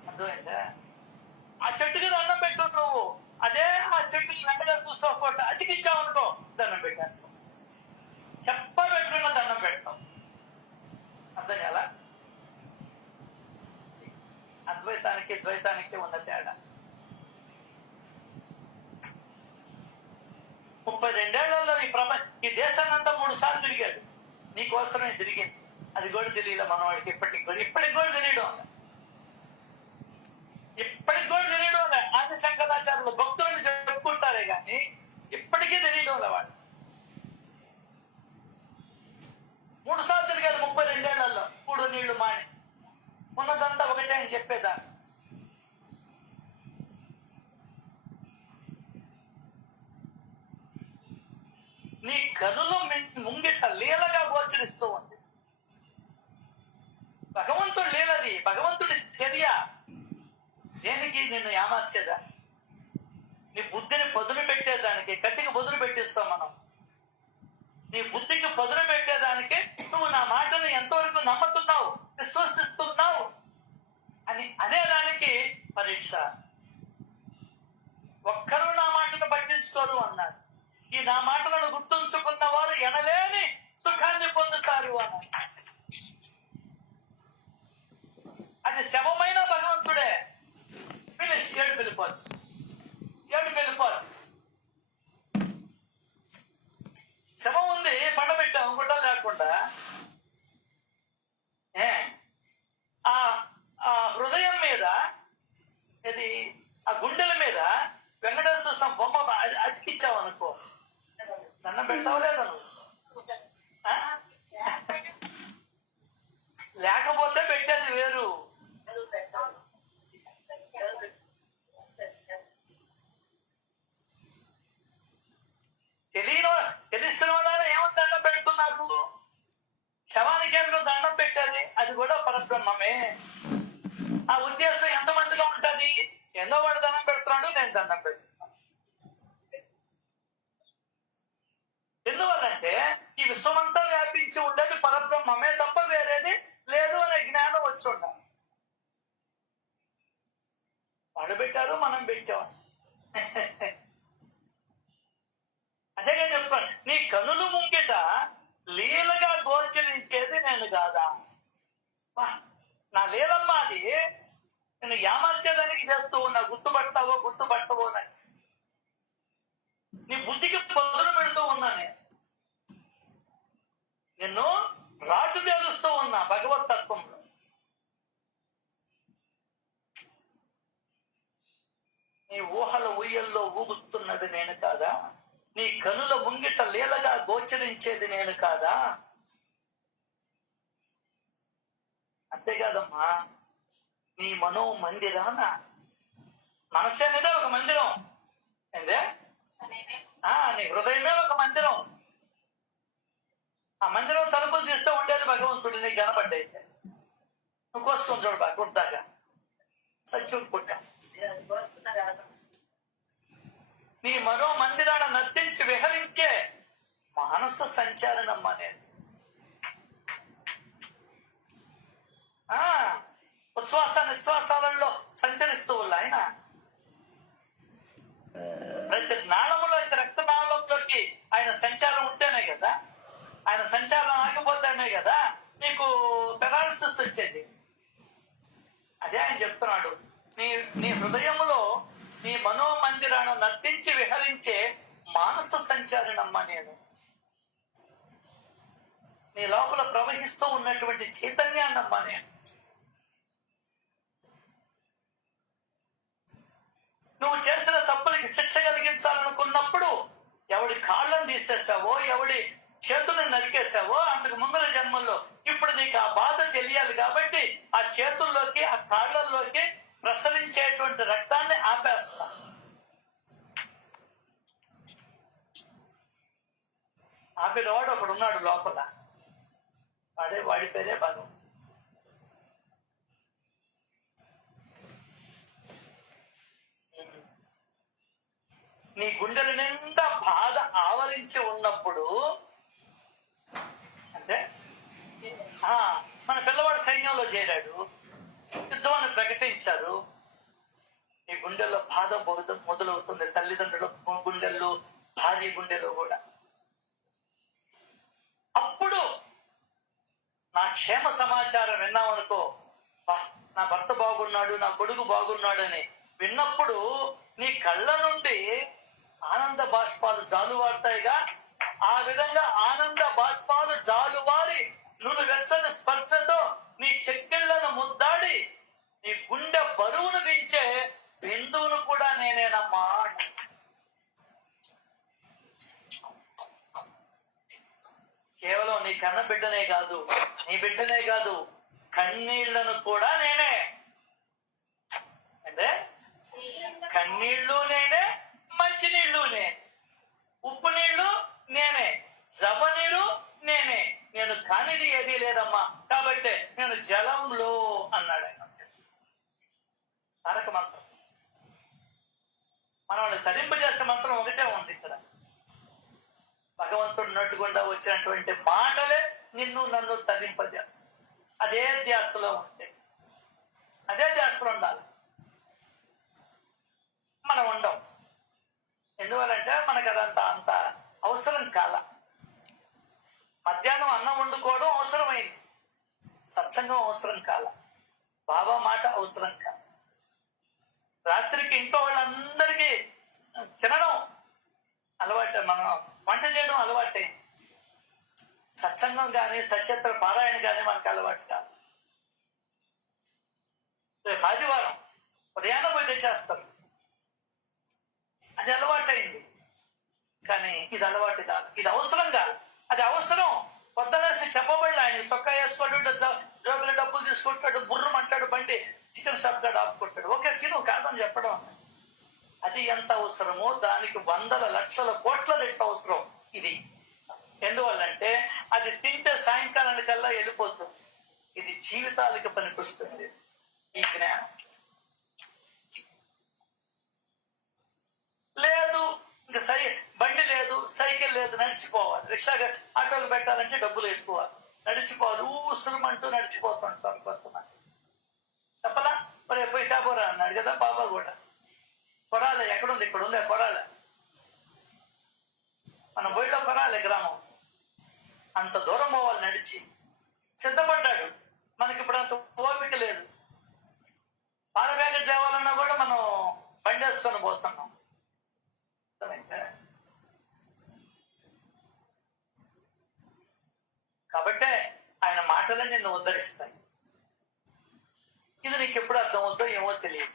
అర్థమైందా? ఆ చెట్టుకి దండం పెట్టు నువ్వు. అదే ఆ చెట్టుకి వెంటగా చూసుకో, అతికిచ్చావు అనుకో, దండం పెట్టేస్తావు. చెప్పబెట్టుకున్న దండం పెడతావు. అర్థం ఎలా? అద్వైతానికి ద్వైతానికి ఉన్న తేడా. 32 ఈ దేశాన్ని అంతా 3 సార్లు తిరిగాడు. నీకోసమే తిరిగింది. అది కూడా తెలియదు మనవాడికి. ఇప్పటికి కూడా తెలియడం, ఇప్పటికి కూడా తెలియడం. ఆది శంకరాచార్యులు భక్తులని చెప్పుకుంటారే గాని ఇప్పటికీ తెలియడం వాడు. 3 సార్లు తిరిగాడు 32 కూడు నీళ్లు మాని. ఉన్నదంతా ఒకటే అని చెప్పేదాన్ని. నీ కనులు ముంగిట లీలగా గోచరిస్తూ ఉంది. భగవంతుడు లీలది, భగవంతుడి చర్య. దేనికి? నిన్ను ఏమార్చేదా? నీ బుద్ధిని పదును పెట్టేదానికి. కత్తికి పదును పెట్టిస్తాం మనం. నీ బుద్ధికి పదును పెట్టేదానికి నువ్వు నా మాటను ఎంతవరకు నమ్ముతున్నావు, విశ్వసిస్తున్నావు అని అదే దానికి పరీక్ష. ఒక్కరూ నా మాటను పట్టించుకోరు అన్నాడు. ఈ నా మాటలను గుర్తుంచుకున్న వారు ఎనలేని సుఖాన్ని పొందుతారు అన్నాడు. అది శవమైన భగవంతుడే. ఫినిష్. ఏడు వెళ్ళిపోదు. శవం ఉంది, పండ పెట్టాము గుడ్డ లేకుండా. ఆ హృదయం మీద, ఇది ఆ గుండెల మీద వెంకటేశ్వర స్వామి బొమ్మ అతికిచ్చావు అనుకో, దండం పెట్టావు లేదా నువ్వు? లేకపోతే పెట్టేది వేరు. తెలిసిన వాళ్ళ ఏమో దండం పెడుతున్నాకు. శవానికి ఏమిటో దండం పెట్టేది, అది కూడా పరబ్రహ్మమే. ఆ ఉద్దేశం ఎంతమందిలో ఉంటది? ఎందో వాడు దండం పెడుతున్నాడు, నేను దండం పెడుతున్నాను. ఎందువల్లంటే ఈ విశ్వమంతా వ్యాపించి ఉండేది పరబ్రహ్మమే తప్ప వేరేది లేదు అనే జ్ఞానం వచ్చి ఉండాలి. వాడు పెట్టారు, మనం పెట్టాం. అదేగా చెప్పాను, నీ కనులు ముంగిట లీలగా గోచరించేది నేను కాదా? నా లీలమ్మ అది. నేను ఏమార్చేదానికి చేస్తూ ఉన్నా, గుర్తుపట్టవో అని నీ బుద్ధికి పదులు పెడుతూ ఉన్నా. నిన్ను రాజు తెలుస్తూ ఉన్నా భగవత్ తత్వంలో. నీ ఊహల ఊయల్లో ఊగుతున్నది నేను కాదా? నీ కనుల ముంగిట లీలగా గోచరించేది నేను కాదా? అంతేకాదమ్మా, నీ మనో మందిరాన, మనస్సు అనేదే ఒక మందిరం. ఏందే? నీ హృదయమే ఒక మందిరం. ఆ మందిరం తలుపులు తీస్తూ ఉండేది భగవంతుడు. నీకు కనబడ్డైతే నువ్వు కోసుకొని చూడు, గుడ్డాగా సచ్చుడు పుట్ట నీ మరో మందిరాన నర్తించి విహరించే మానస సంచారణమ్మ నేను. ఉచ్ఛ్వాస నిశ్వాసాలలో సంచరిస్తూ ఆయన ప్రతి నాళములో రక్త నాళంలోకి ఆయన సంచారం ఉంటేనే కదా, ఆయన సంచారం ఆగిపోతేనే కదా నీకు పెరాలసిస్ వచ్చేది. అదే ఆయన చెప్తున్నాడు, నీ హృదయములో నీ మనోమందిరాన్ని నర్తించి విహరించే మానస సంచారినమ్మ నేను. నీ లోపల ప్రవహిస్తూ ఉన్నటువంటి చైతన్యాన్నమ్మ నేను. నువ్వు చేసిన తప్పులకి శిక్ష కలిగించాలనుకున్నప్పుడు ఎవడి కాళ్ళను తీసేసావో, ఎవడి చేతులను నరికేసావో అంతకు ముందర జన్మల్లో, ఇప్పుడు నీకు ఆ బాధ తెలియాలి కాబట్టి ఆ చేతుల్లోకి ఆ కాళ్ళల్లోకి ప్రసరించేటువంటి రక్తాన్ని ఆపేస్తా. ఆపినవాడు ఒకడు ఉన్నాడు లోపల, వాడి పేరే భగం. నీ గుండెల నిండా బాధ ఆవరించి ఉన్నప్పుడు, అంటే మన పిల్లవాడు సైన్యంలో చేరాడు, యుద్ధం అని ప్రకటించారు, నీ గుండెల్లో బాధ మొదలవుతుంది. తల్లిదండ్రుల గుండెల్లో, భార్య గుండెలో కూడా. అప్పుడు నా క్షేమ సమాచారం విన్నామనుకో, నా భర్త బాగున్నాడు, నా కొడుకు బాగున్నాడు అని విన్నప్పుడు నీ కళ్ళ నుండి ఆనంద బాష్పాలు జాలువాడతాయిగా. ఆ విధంగా ఆనంద బాష్పాలు జాలువారి నువ్వు వెచ్చని స్పర్శతో నీ చెక్కిళ్లను ముద్దాడి నీ గుండె బరువును దించే బిందువును కూడా నేనేనమ్మా. కేవలం నీ కన్న బిడ్డనే కాదు, నీ బిడ్డనే కాదు, కన్నీళ్లను కూడా నేనే. అంటే కన్నీళ్లు నేనే, మంచినీళ్లు నేనే, ఉప్పు నీళ్లు నేనే, జపనీరు నేనే. నేను కానిది ఏదీ లేదమ్మా, కాబట్టి నేను జలంలో అన్నాడు ఆయన. తారక మంత్రం, మనల్ని తరింపజేసే మంత్రం ఒకటే ఉంది ఇక్కడ. భగవంతుడు నోటిగుండా వచ్చినటువంటి మాటలే నిన్ను నన్ను తరింపజేస్తాయి. అదే ధ్యాసలో ఉంటే, అదే ధ్యాసలో ఉండాలి. మనం ఉండం. ఎందువల్లంటే మనకు అదంతా అంత అవసరం కాల. మధ్యాహ్నం అన్నం వండుకోవడం అవసరమైంది, సత్సంగం అవసరం కాల, బాబా మాట అవసరం కాల. రాత్రికి ఇంట్లో వాళ్ళందరికీ తినడం అలవాటే, మనం వంట చేయడం అలవాటే. సత్సంగం కానీ సత్యత్ర పారాయణ కానీ మనకు అలవాటు కాదు. రేపు ఆదివారం ఉదయాన్నే పోయి తెచ్చేస్తారు, అది అలవాటైంది. కానీ ఇది అలవాటు కాదు, ఇది అవసరం కాదు. అది అవసరం పొద్దునేసి చెప్పబడి ఆయన చొక్కా వేసుకుంటాడు, జోబులో డబ్బులు తీసుకుంటాడు, బుర్రమంటాడు, బండి చికెన్ షాప్ కాడ ఆపుకుంటాడు. ఓకే తిను, కాదని చెప్పడం. అది ఎంత అవసరమో దానికి 100 లక్షల కోట్ల రెట్లు అవసరం ఇది. ఎందువల్లంటే అది తింటే సాయంకాలానికల్లా వెళ్ళిపోతుంది. ఇది జీవితాలకి పనికొస్తుంది ఈ జ్ఞానం. లేదు ఇంకా బండి లేదు, సైకిల్ లేదు, నడిచిపోవాలి. రిక్షా ఆటోలు పెట్టాలంటే డబ్బులు ఎక్కువ, నడిచిపోవాలి. ఊసురుమంటూ నడిచిపోతుంటారు కొంతమంది. చెప్పలా మరి పోయి తాబోరా అన్నాడు కదా బాబా కూడా. కొరాలే ఎక్కడుంది? ఇక్కడ ఉంది కొరాలే, మన బొయ్యిలో కొరాలే గ్రామం. అంత దూరం పోవాలి నడిచి. సిద్ధపడ్డాడు. మనకి ఇప్పుడు అంత ఓపిక లేదు. పాల ప్యాకెట్ తేవాలన్నా కూడా మనం బండి వేసుకొని పోతున్నాం. కాబట్టే ఆయన మాటలే నిన్ను ఉద్ధరిస్తాయి. ఇది నీకు ఎప్పుడు అర్థమవుద్దో ఏమో తెలియదు.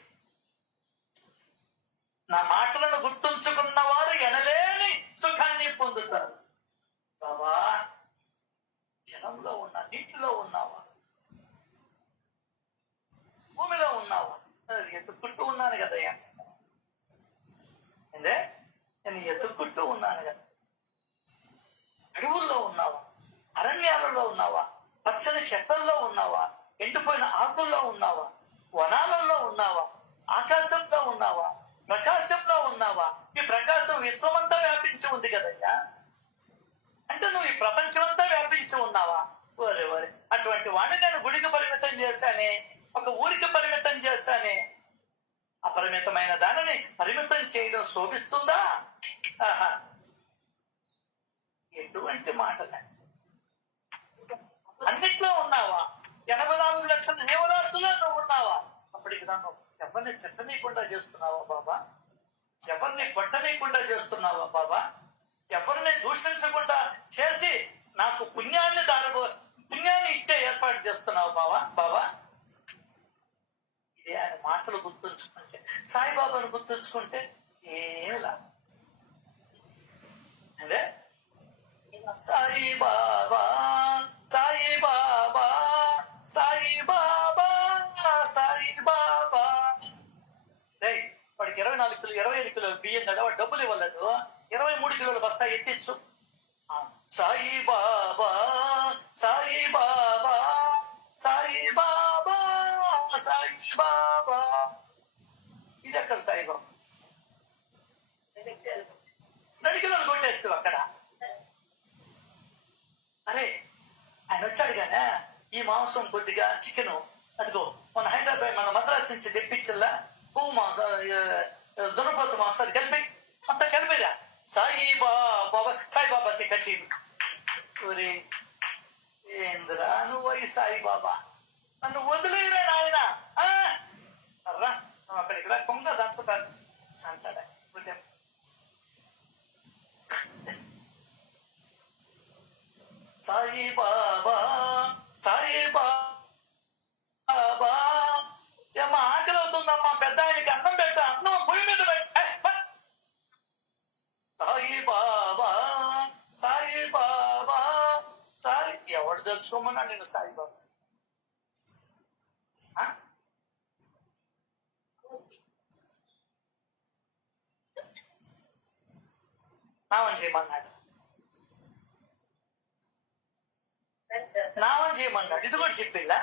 నా మాటలను గుర్తుంచుకున్న వారు ఎనలేని సుఖాన్ని పొందుతారు. బాబా, జలంలో ఉన్నా, నీటిలో ఉన్నావా, భూమిలో ఉన్నావా? ఎత్తుక్కుంటూ ఉన్నాను కదా. ఏందే నేను ఎత్తుక్కుంటూ ఉన్నాను కదా. అడవుల్లో ఉన్నావా, అరణ్యాలలో ఉన్నావా, పచ్చని చెట్లల్లో ఉన్నావా, ఎండిపోయిన ఆకుల్లో ఉన్నావా, వనాలలో ఉన్నావా, ఆకాశంలో ఉన్నావా, ప్రకాశంలో ఉన్నావా, ఈ ప్రకాశం విశ్వమంతా వ్యాపించి ఉంది కదయ్యా. అంటే నువ్వు ఈ ప్రపంచమంతా వ్యాపించి ఉన్నావా? ఓరే ఓరే, అటువంటి వాడిని నేను గుడికి పరిమితం చేశానే, ఒక ఊరికి పరిమితం చేశానే. అపరిమితమైన దానిని పరిమితం చేయడం శోభిస్తుందా? ఆహా, ఎటువంటి మాటలే. అన్నిట్లో ఉన్నావా? 84 లక్షల జీవరాశుల్లో నువ్వు ఉన్నావా? అప్పటికి నన్ను ఎవరిని తిట్టనీయకుండా చేస్తున్నావా బాబా? ఎవరిని కొట్టనీయకుండా చేస్తున్నావా బాబా? ఎవరిని దూషించకుండా చేసి నాకు పుణ్యాన్ని ఇచ్చే ఏర్పాటు చేస్తున్నావు బాబా. ఇదే ఆయన మాటలు గుర్తుంచుకుంటే, సాయిబాబాను గుర్తుంచుకుంటే ఏమిలా అదే సాయిబాబా సాయిబాబా సాయిబాబా సాయిబాబా. వాడికి 24 కిలో 25 కిలోలు బియ్యం కదా, వాడు డబ్బులు ఇవ్వలేదు. 23 కిలోల బస్తా ఎత్తిచ్చు. సాయిబాబా సాయిబాబా సాయిబాబా సాయిబాబా. ఇది ఎక్కడ సాయిబాబా? నడికిలో కొట్టేస్తావు అక్కడ. అరే ఆయన వచ్చాడు కానీ ఈ మాంసం కొద్దిగా చికెన్ అదిగో మన హైదరాబాద్ మన మద్రాసు నుంచి తెప్పించల్లా పువ్వు మాంసం దున్నపోతు మాంసం అది కలిపి అంతా కలిపిరా సాయిబాబాకి కట్టి. ఏంద్రా నువ్వు అయి సాయిబాబా, నన్ను వదిలేరా నాయన, రా నువ్వు అక్కడికి రా, కొంగ దంచుతాను అంటాడా. సాయిబాబా సాయిబాబా. ఏమో ఆకలి అవుతుందమ్మా, పెద్ద ఆయనకి అన్నం పెట్ట, అన్నం పొయ్యి మీద పెట్ట. సాయిబాబా సాయిబాబా సాయి. ఎవడు తెలుసుకోమన్నా నేను సాయిబాబా. నామం చేయమన్నాడు, నామం చేయమన్నాడు. ఇది కూడా చెప్పిందా?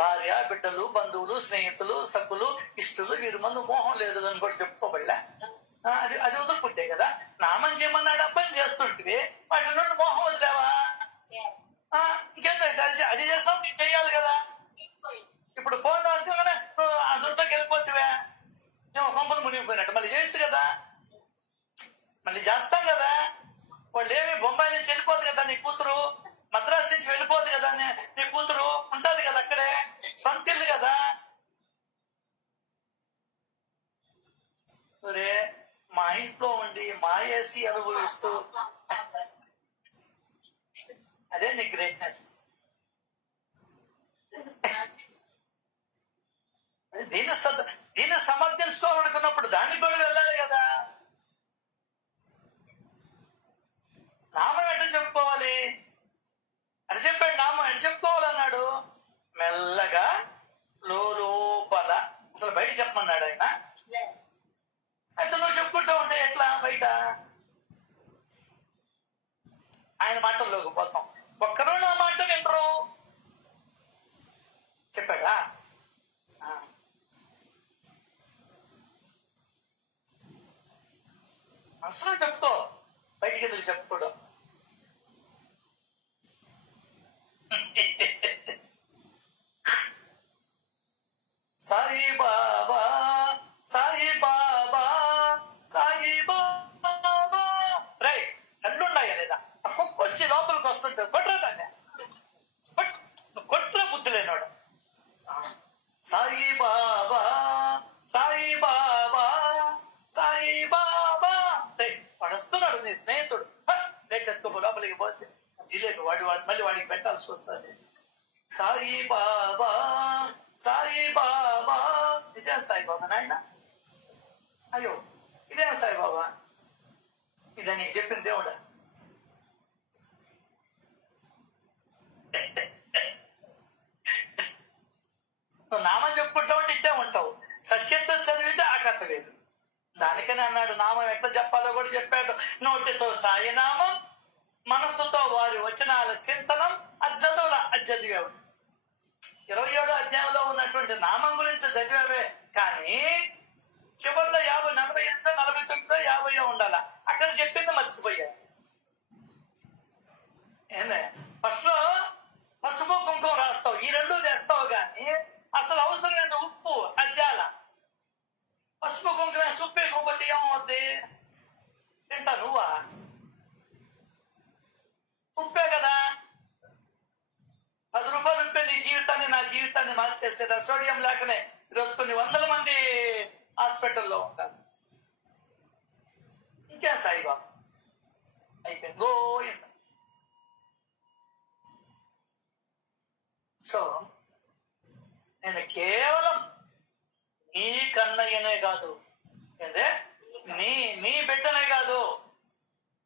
భార్య బిడ్డలు బంధువులు స్నేహితులు సక్కులు ఇష్టలు వీరి మందు మోహం లేదు అని కూడా చెప్పుకోబడలే. అది వదులుకుంటే కదా నామం చేయమన్నాడు. అబ్బాయి చేస్తుంటే వాటి నుండి మోహం వదిలేవా? ఇంకేంటే అది చేస్తావు, నీకు చెయ్యాలి కదా. ఇప్పుడు ఫోన్ వాడితే నువ్వు ఆ దుంటకి వెళ్ళిపోతువే, మేము కొంపలు మునిగిపోయినట్టు మళ్ళీ చేయొచ్చు కదా, మళ్ళీ చేస్తాం కదా. వాళ్ళు ఏమి బొంబాయి నుంచి వెళ్ళిపోదు కదా నీ కూతురు, మద్రాసు నుంచి వెళ్ళిపోదు కదా నీ కూతురు, ఉంటది కదా అక్కడే, సొంత ఇల్లు కదా. ఒరే మా ఇంట్లో ఉండి మాయేసి అనుభవిస్తూ, అదే నీ గ్రేట్నెస్. దీన్ని సమర్థించుకోవాలనుకున్నప్పుడు దానికి కూడా వెళ్ళాలి కదా. నామం ఎట్ట చెప్పుకోవాలి అని చెప్పాడు. నామం ఎట్ట చెప్పుకోవాలన్నాడు? మెల్లగా లోపల, అసలు బయట చెప్పమన్నాడు ఆయన. అయితే నువ్వు చెప్పుకుంటూ ఉంటే ఎట్లా బయట? ఆయన మాటల్లోకి పోతాం. ఒక్కరూ నా మాట వింటరు చెప్పాడా? అసలు చెప్పుకో, బయటికి ఎందుకు చెప్పుకోవడం? సాయిబాబా సాయిబాబా సాయిబాబా. రై అన్నున్నాయా లేదా? కొంచెం లోపలికి వస్తుంటే కొట్టరా దాన్ని, కొట్ర బుద్ధి లేనాడు. సాయిబాబా సాయిబాబా సాయిబాబా. వాడు వస్తున్నాడు నీ స్నేహితుడు, లేకెత్తుకో లోపలికి పోతే జిలేబి వాడి మళ్ళీ వాడికి పెట్టాల్సి వస్తుంది. సాయిబాబా సాయిబాబా. ఇదే సాయిబాబా నాయన. అయ్యో ఇదే సాయిబాబా, ఇదే నీకు చెప్పిన దేవుడా. నువ్వు నామం చెప్పుకుంటావు అంటే ఇట్టే ఉంటావు. సత్యత చదివితే ఆ కథ లేదు. దానికని అన్నాడు నామం ఎట్లా చెప్పాలో కూడా చెప్పాడు. నోటితో సాయి నామం, మనస్సుతో వారి వచనాల చింతనం, అది చదివాడు. 27వ అధ్యాయంలో ఉన్నటువంటి నామం గురించి చదివావే కానీ చివరిలో 48, 49, 50 ఉండాలా. అక్కడ చెప్పింది మర్చిపోయా. ఏందే ఫస్ట్ లో పసుపు కుంకుమ రాస్తావు, ఈ రెండు తెస్తావు గాని అసలు అవసరమైన ఉప్పు అద్దాల. పసుపు కుంకుమ ఉప్పు ఎక్కువపోతే ఏమవుద్ది? తింటా నువ్వా? ఉప్పే కదా. 10 రూపాయలు ఉప్పే నీ జీవితాన్ని, నా జీవితాన్ని మార్చేసేదా? సోడియం లేకనే ఈరోజు కొన్ని వందల మంది హాస్పిటల్లో ఉంటారు. ఇంకే సాయిబాబా అయిపోయింది గోయింది. సో నేను కేవలం నీ కన్నయ్యనే కాదు, ఏందే నీ బిడ్డనే కాదు,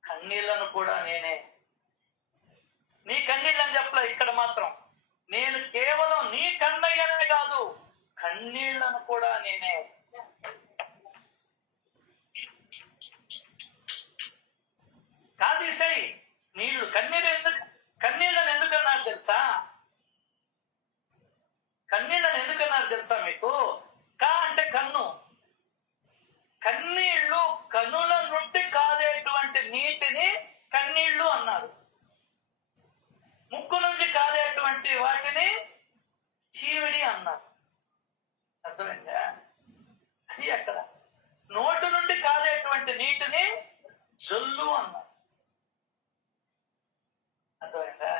కన్నీళ్లను కూడా నేనే. నీ కన్నీళ్ళని చెప్పలే ఇక్కడ మాత్రం. నేను కేవలం నీ కన్నయ్యనే కాదు, కన్నీళ్లను కూడా నేనే. కాదీసై నీళ్లు కన్నీళ్ళని ఎందుకన్నారు తెలుసా? కన్నీళ్ళని ఎందుకన్నారు తెలుసా మీకు? కా అంటే కన్ను. కన్నీళ్లు కనుల నుండి కారేటువంటి నీటిని కన్నీళ్లు అన్నారు. ముక్కు నుంచి కారేటువంటి వాటిని చీవిడి అన్నారు. అర్థమైందా? అది అక్కడ. నోటు నుండి కారేటువంటి నీటిని జొల్లు అన్నారు. అర్థమైందా?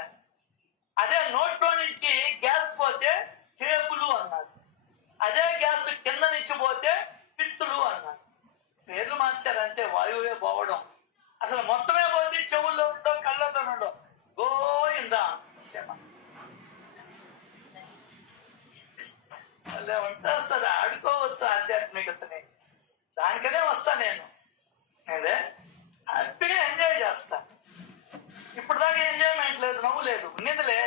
అదే నోట్లో నుంచి గ్యాస్ పోతే కేపులు అన్నారు. అదే గ్యాస్ కింద నుంచి పోతే పిత్తులు అన్నారు. పేర్లు మార్చారంటే వాయువే పోవడం. అసలు మొత్తమే పోతే చెవుల్లో ఉండో కళ్ళల్లో ఉండో గోయిందా అదేమంటా. సరే ఆడుకోవచ్చు ఆధ్యాత్మికతని, దానికనే వస్తా నేను. అదే హ్యాపీగా ఎంజాయ్ చేస్తా. ఇప్పుడు దాకా ఎంజాయ్మెంట్ లేదు, నవ్వు లేదు, నిధులే.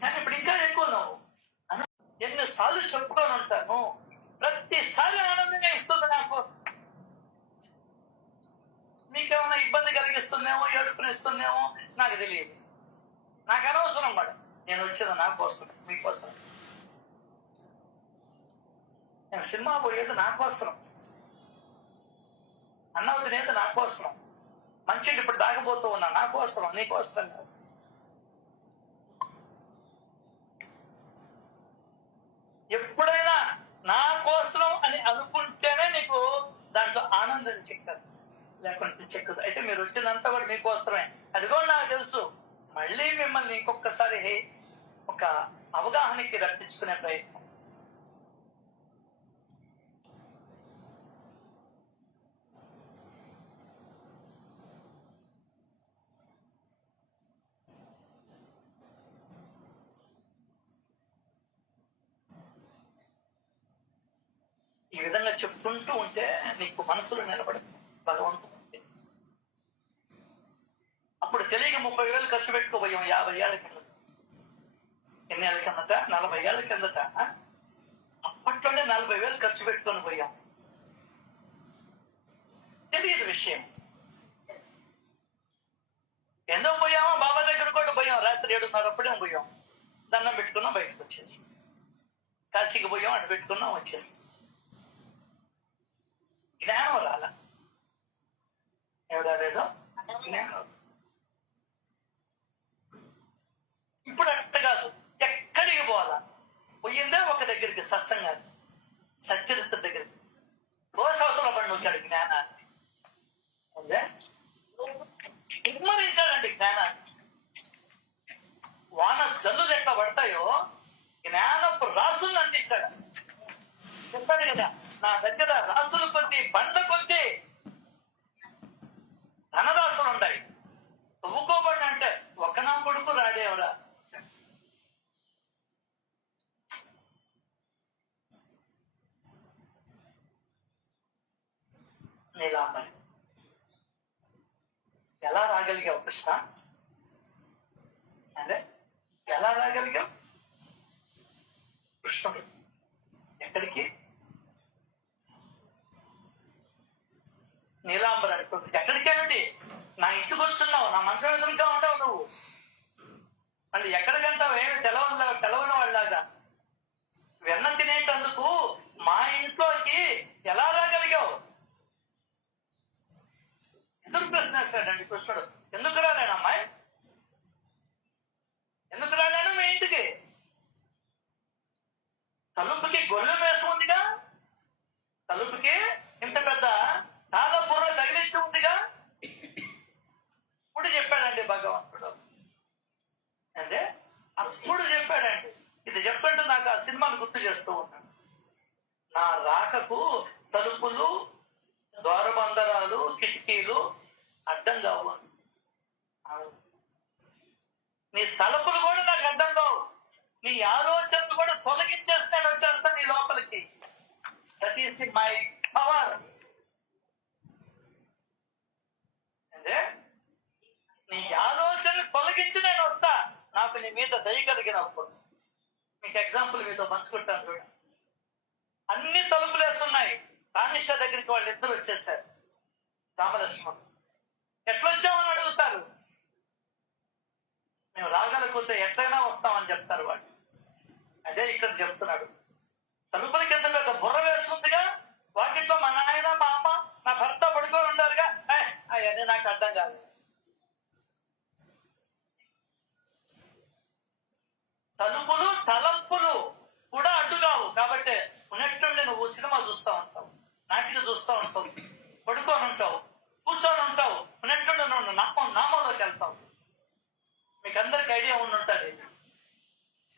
కానీ ఇప్పుడు ఇంకా ఎక్కువ నవ్వు. ఎన్నిసార్లు చెప్పుకొని ఉంటాను, ప్రతిసారి ఆనందంగా ఇస్తుంది నాకు. మీకేమైనా ఇబ్బంది కలిగిస్తుందేమో, ఏడుపునిస్తుందేమో నాకు తెలియదు. నాకు అనవసరం కూడా. నేను వచ్చేది నా కోసం, మీకోసం. నేను సినిమా పోయేది నా కోసం, అన్నం తినేది నా కోసం, మంచిది ఇప్పుడు దాకపోతూ ఉన్నా నా కోసం, నీకోసం. ఎప్పుడైనా నా కోసం అని అనుకుంటేనే నీకు దాంట్లో ఆనందం చిక్కదు, లేకుంటే చిక్కదు. అయితే మీరు వచ్చిందంతా కూడా మీకోసమే. అది కూడా నాకు తెలుసు. మళ్ళీ మిమ్మల్ని ఇంకొకసారి ఒక అవగాహనకి రప్పించుకునే ప్రయత్నం. ఈ విధంగా చెప్పుకుంటూ ఉంటే నీకు మనసులో నిలబడదు భగవంతుడు. అప్పుడు తెలియక 30,000 ఖర్చు పెట్టుకోబోయాం 50 ఏళ్ల కిందట. ఎన్ని ఏళ్ళ కిందట? 40 ఏళ్ల కిందట. అప్పట్లోనే 40,000 ఖర్చు పెట్టుకొని పోయాం. తెలియదు విషయం. ఎందుకు పోయామో బాబా దగ్గర కూడా పోయాం. రాత్రి 7:30 పోయాం. దండం పెట్టుకున్నాం, బయటకు వచ్చేసి. కాశీకి పోయాం, అటు పెట్టుకున్నాం, వచ్చేసి. జ్ఞానం రాల. ఎవరేదో జ్ఞానం. ఇప్పుడు అట్ట కాదు, ఎక్కడికి పోవాలా? పోయిందే ఒక దగ్గరికి, సత్సంగాన్ని, సచ్చరిత్ర దగ్గరికి. రోజవతల పడి ఉంటాడు జ్ఞానాన్ని. అదే ఉమ్మరించాడండి జ్ఞానాన్ని. వాన జల్లులు ఎట్లా పడతాయో జ్ఞానపు రాసులను అందించాడు. చెప్పాడు కదా, నా దగ్గర రాసుల కొద్దీ, బండ్ల కొద్దీ ధనరాశులు ఉన్నాయి. తవ్వుకోబడి అంటే ఒక నా కొడుకు రాడేవరా. నీలాంబరి ఎలా రాగలిగావు కృష్ణ? అంటే ఎలా రాగలిగావు? కృష్ణుడు ఎక్కడికి? నీలాంబరి అంటుంది. ఎక్కడికేమిటి? నా ఇంటికి వచ్చున్నావు, నా మనసు ఎదురుగా ఉండవు నువ్వు. మళ్ళీ ఎక్కడికంటావు? ఏమి తెలవని వాళ్ళలాగా. వెన్న తినేటందుకు మా ఇంట్లోకి ఎలా రాగలిగావు? ఎందుకు ప్రశ్న వేశాడండి కృష్ణుడు. ఎందుకు రాలేను అమ్మాయి, ఎందుకు రాలేను మీ ఇంటికి? తలుపుకి గొల్లెం వేసి ఉందిగా, తలుపుకి ఇంత పెద్ద తాళ బుర్ర తగిలించి ఉందిగా. ఇప్పుడు చెప్పాడండి భగవంతుడు. అంటే అప్పుడు చెప్పాడండి. ఇది చెప్తుంటే నాకు ఆ సినిమాను గుర్తు చేస్తూ ఉన్నాను. నా రాకకు తలుపులు, ద్వారబంధరాలు, కిటికీలు అడ్డం కావు. నీ తలుపులు కూడా నాకు అడ్డం కావు. నీ ఆలోచనలు కూడా తొలగించేస్తాను, వచ్చేస్తాను నీ లోపలికి. That is my power. అంటే నీ ఆలోచనలు తొలగించి నేను వస్తా, నాకు నీ మీద దయ కలిగినప్పుడు. మీకు ఎగ్జాంపుల్ మీతో పంచుకుంటాను చూడండి. అన్ని తలుపులు వేస్తున్నాయి. కానిష దగ్గరికి వాళ్ళిద్దరు వచ్చేసారు, రామలక్ష్మణ్. ఎట్లొచ్చామని అడుగుతారు. మేము రాగలిగితే ఎట్లయినా వస్తామని చెప్తారు వాళ్ళు. అదే ఇక్కడ చెప్తున్నాడు. తలుపుల కింద పెద్ద బుర్ర వేస్తుందిగా, వాకిట్లో మా నాయన, మా అమ్మ, నా భర్త పడుకొని ఉండారుగా. అవన్నీ నాకు అర్థం కాదు. తలుపులు, తలంపులు కూడా అడ్డుగావు. కాబట్టి ఉన్నట్టుండి నువ్వు సినిమా చూస్తూ ఉంటావు, నాటిక చూస్తూ ఉంటావు, పడుకొని ఉంటావు, కూర్చొని ఉంటావు. ఉన్నట్టుండి నువ్వు నామంలోకి వెళ్తావు. మీకు అందరికి ఐడియా ఉండి ఉంటుంది.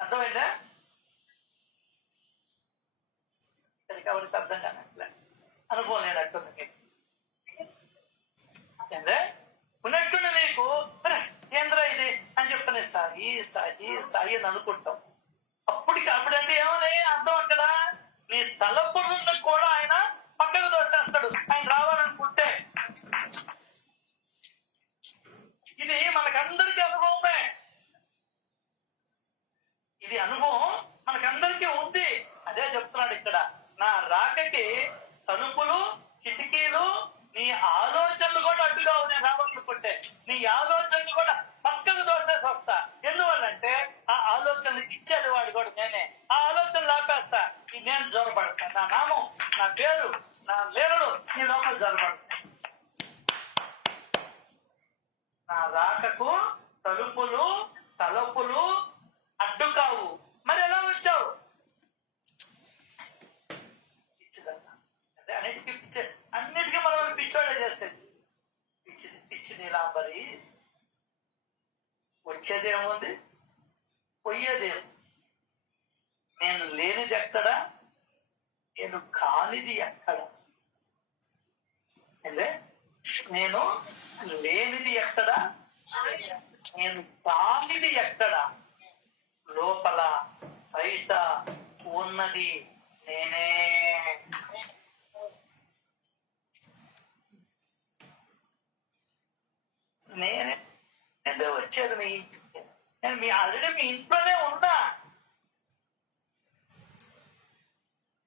అర్థమైందా? కాబట్టి అర్థం కానట్లే, అనుభవం లేనట్టుంది మీకు. ఏందే ఉన్నట్టుండి నీకు ఏంద్రా ఇది అని చెప్తానే సాయి సాయి సాయి అని అనుకుంటాం. అప్పుడంటే ఏమని అర్థం? అక్కడ నీ తలపులను కూడా ఆయన పక్కకు దోసేస్తాడు, ఆయన రావాలనుకుంటే. ఇది మనకందరికీ అనుభవమే. ఇది అనుభవం మనకందరికీ ఉంది. అదే చెప్తున్నాడు ఇక్కడ. నా రాకకి తలుపులు, కిటికీలు, నీ ఆలోచనలు కూడా అడ్డుగా ఉన్నాయి. రావాలనుకుంటే నీ ఆలోచనలు కూడా పక్కకు దోసేసి వస్తా. ఎందువల్లంటే ఆ ఆలోచనలు ఇచ్చేది వాడు కూడా నేనే. ఆ ఆలోచనలు ఆపేస్తా. నేను జ్వరపడతా. నా నామం, నా పేరు, నా లేరుడు నీ లోపల జ్వరపడతా. నా రాకకు తలుపులు, తలుపులు అడ్డు కావు. మరి ఎలా వచ్చావు? పిచ్చిదన్నా. అంటే అన్నిటికీ మనం పిచ్చోడే చేసేది. పిచ్చి నీలాంబరి. వచ్చేదేముంది, పోయేదేమో. నేను లేనిది ఎక్కడ, నేను కానిది ఎక్కడ? నేను లేనిది ఎక్కడ, నేను కానిది ఎక్కడ? లోపల బయట ఉన్నది నేనే. నేనే వచ్చేది మీ ఇంటికి. నేను ఆల్రెడీ మీ ఇంట్లోనే ఉన్నా.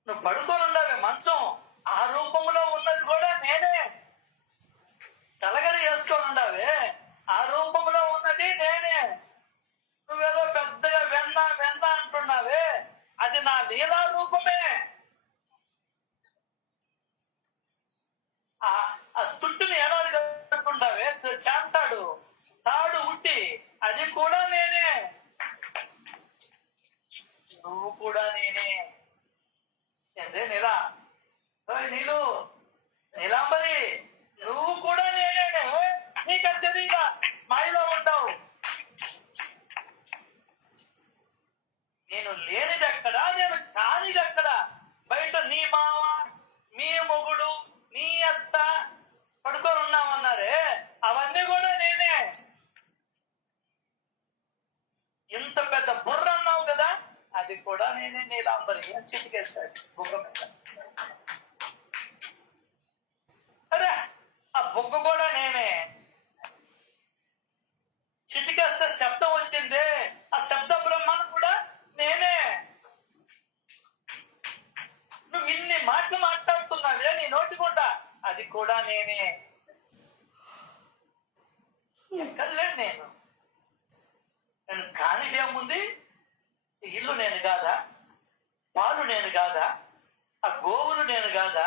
నువ్వు పడుకొని ఉండవే మంచం, ఆ రూపంలో ఉన్నది కూడా నేనే. తలగడి వేసుకొని ఉండవే, ఆ రూపంలో ఉన్నది నేనే. నువ్వేదో పెద్దగా వెన్న అంటున్నావే, అది నా లీలా రూపమే. ఆ తుట్టుని ఎలాడు కట్టుకుంటావే, చేస్తాడు తాడు ఉట్టి, అది కూడా నేనే. నువ్వు కూడా నేనే. ఏందే నీలాంబరి, నువ్వు కూడా నేనే. నీకు తెలియదా? మాయలో ఉంటావు. నేను లేనిది ఎక్కడ, నేను కానిది ఎక్కడ? బయట నీ మామ, మీ మొగుడు, నీ అత్త పడుకొని ఉన్నామన్నారే, అవన్నీ కూడా నేనే. ఇంత పెద్ద బుర్ర అన్నావు కదా, అది కూడా నేనే. నీలాంబరి అని చిటికేశాడు బుగ్గ మీద. అదే ఆ బుగ్గ కూడా నేనే. చిటికేస్తే శబ్దం వచ్చిందే, ఆ శబ్ద బ్రహ్మను కూడా నేనే. నువ్వు ఇన్ని మాటలు మాట్లాడుతున్నావే నీ నోటికుండా, అది కూడా నేనే. ఎక్కడ లేదు నేను కానిదేముంది? ఇల్లు నేను కాదా? పాలు నేను కాదా? ఆ గోవులు నేను కాదా?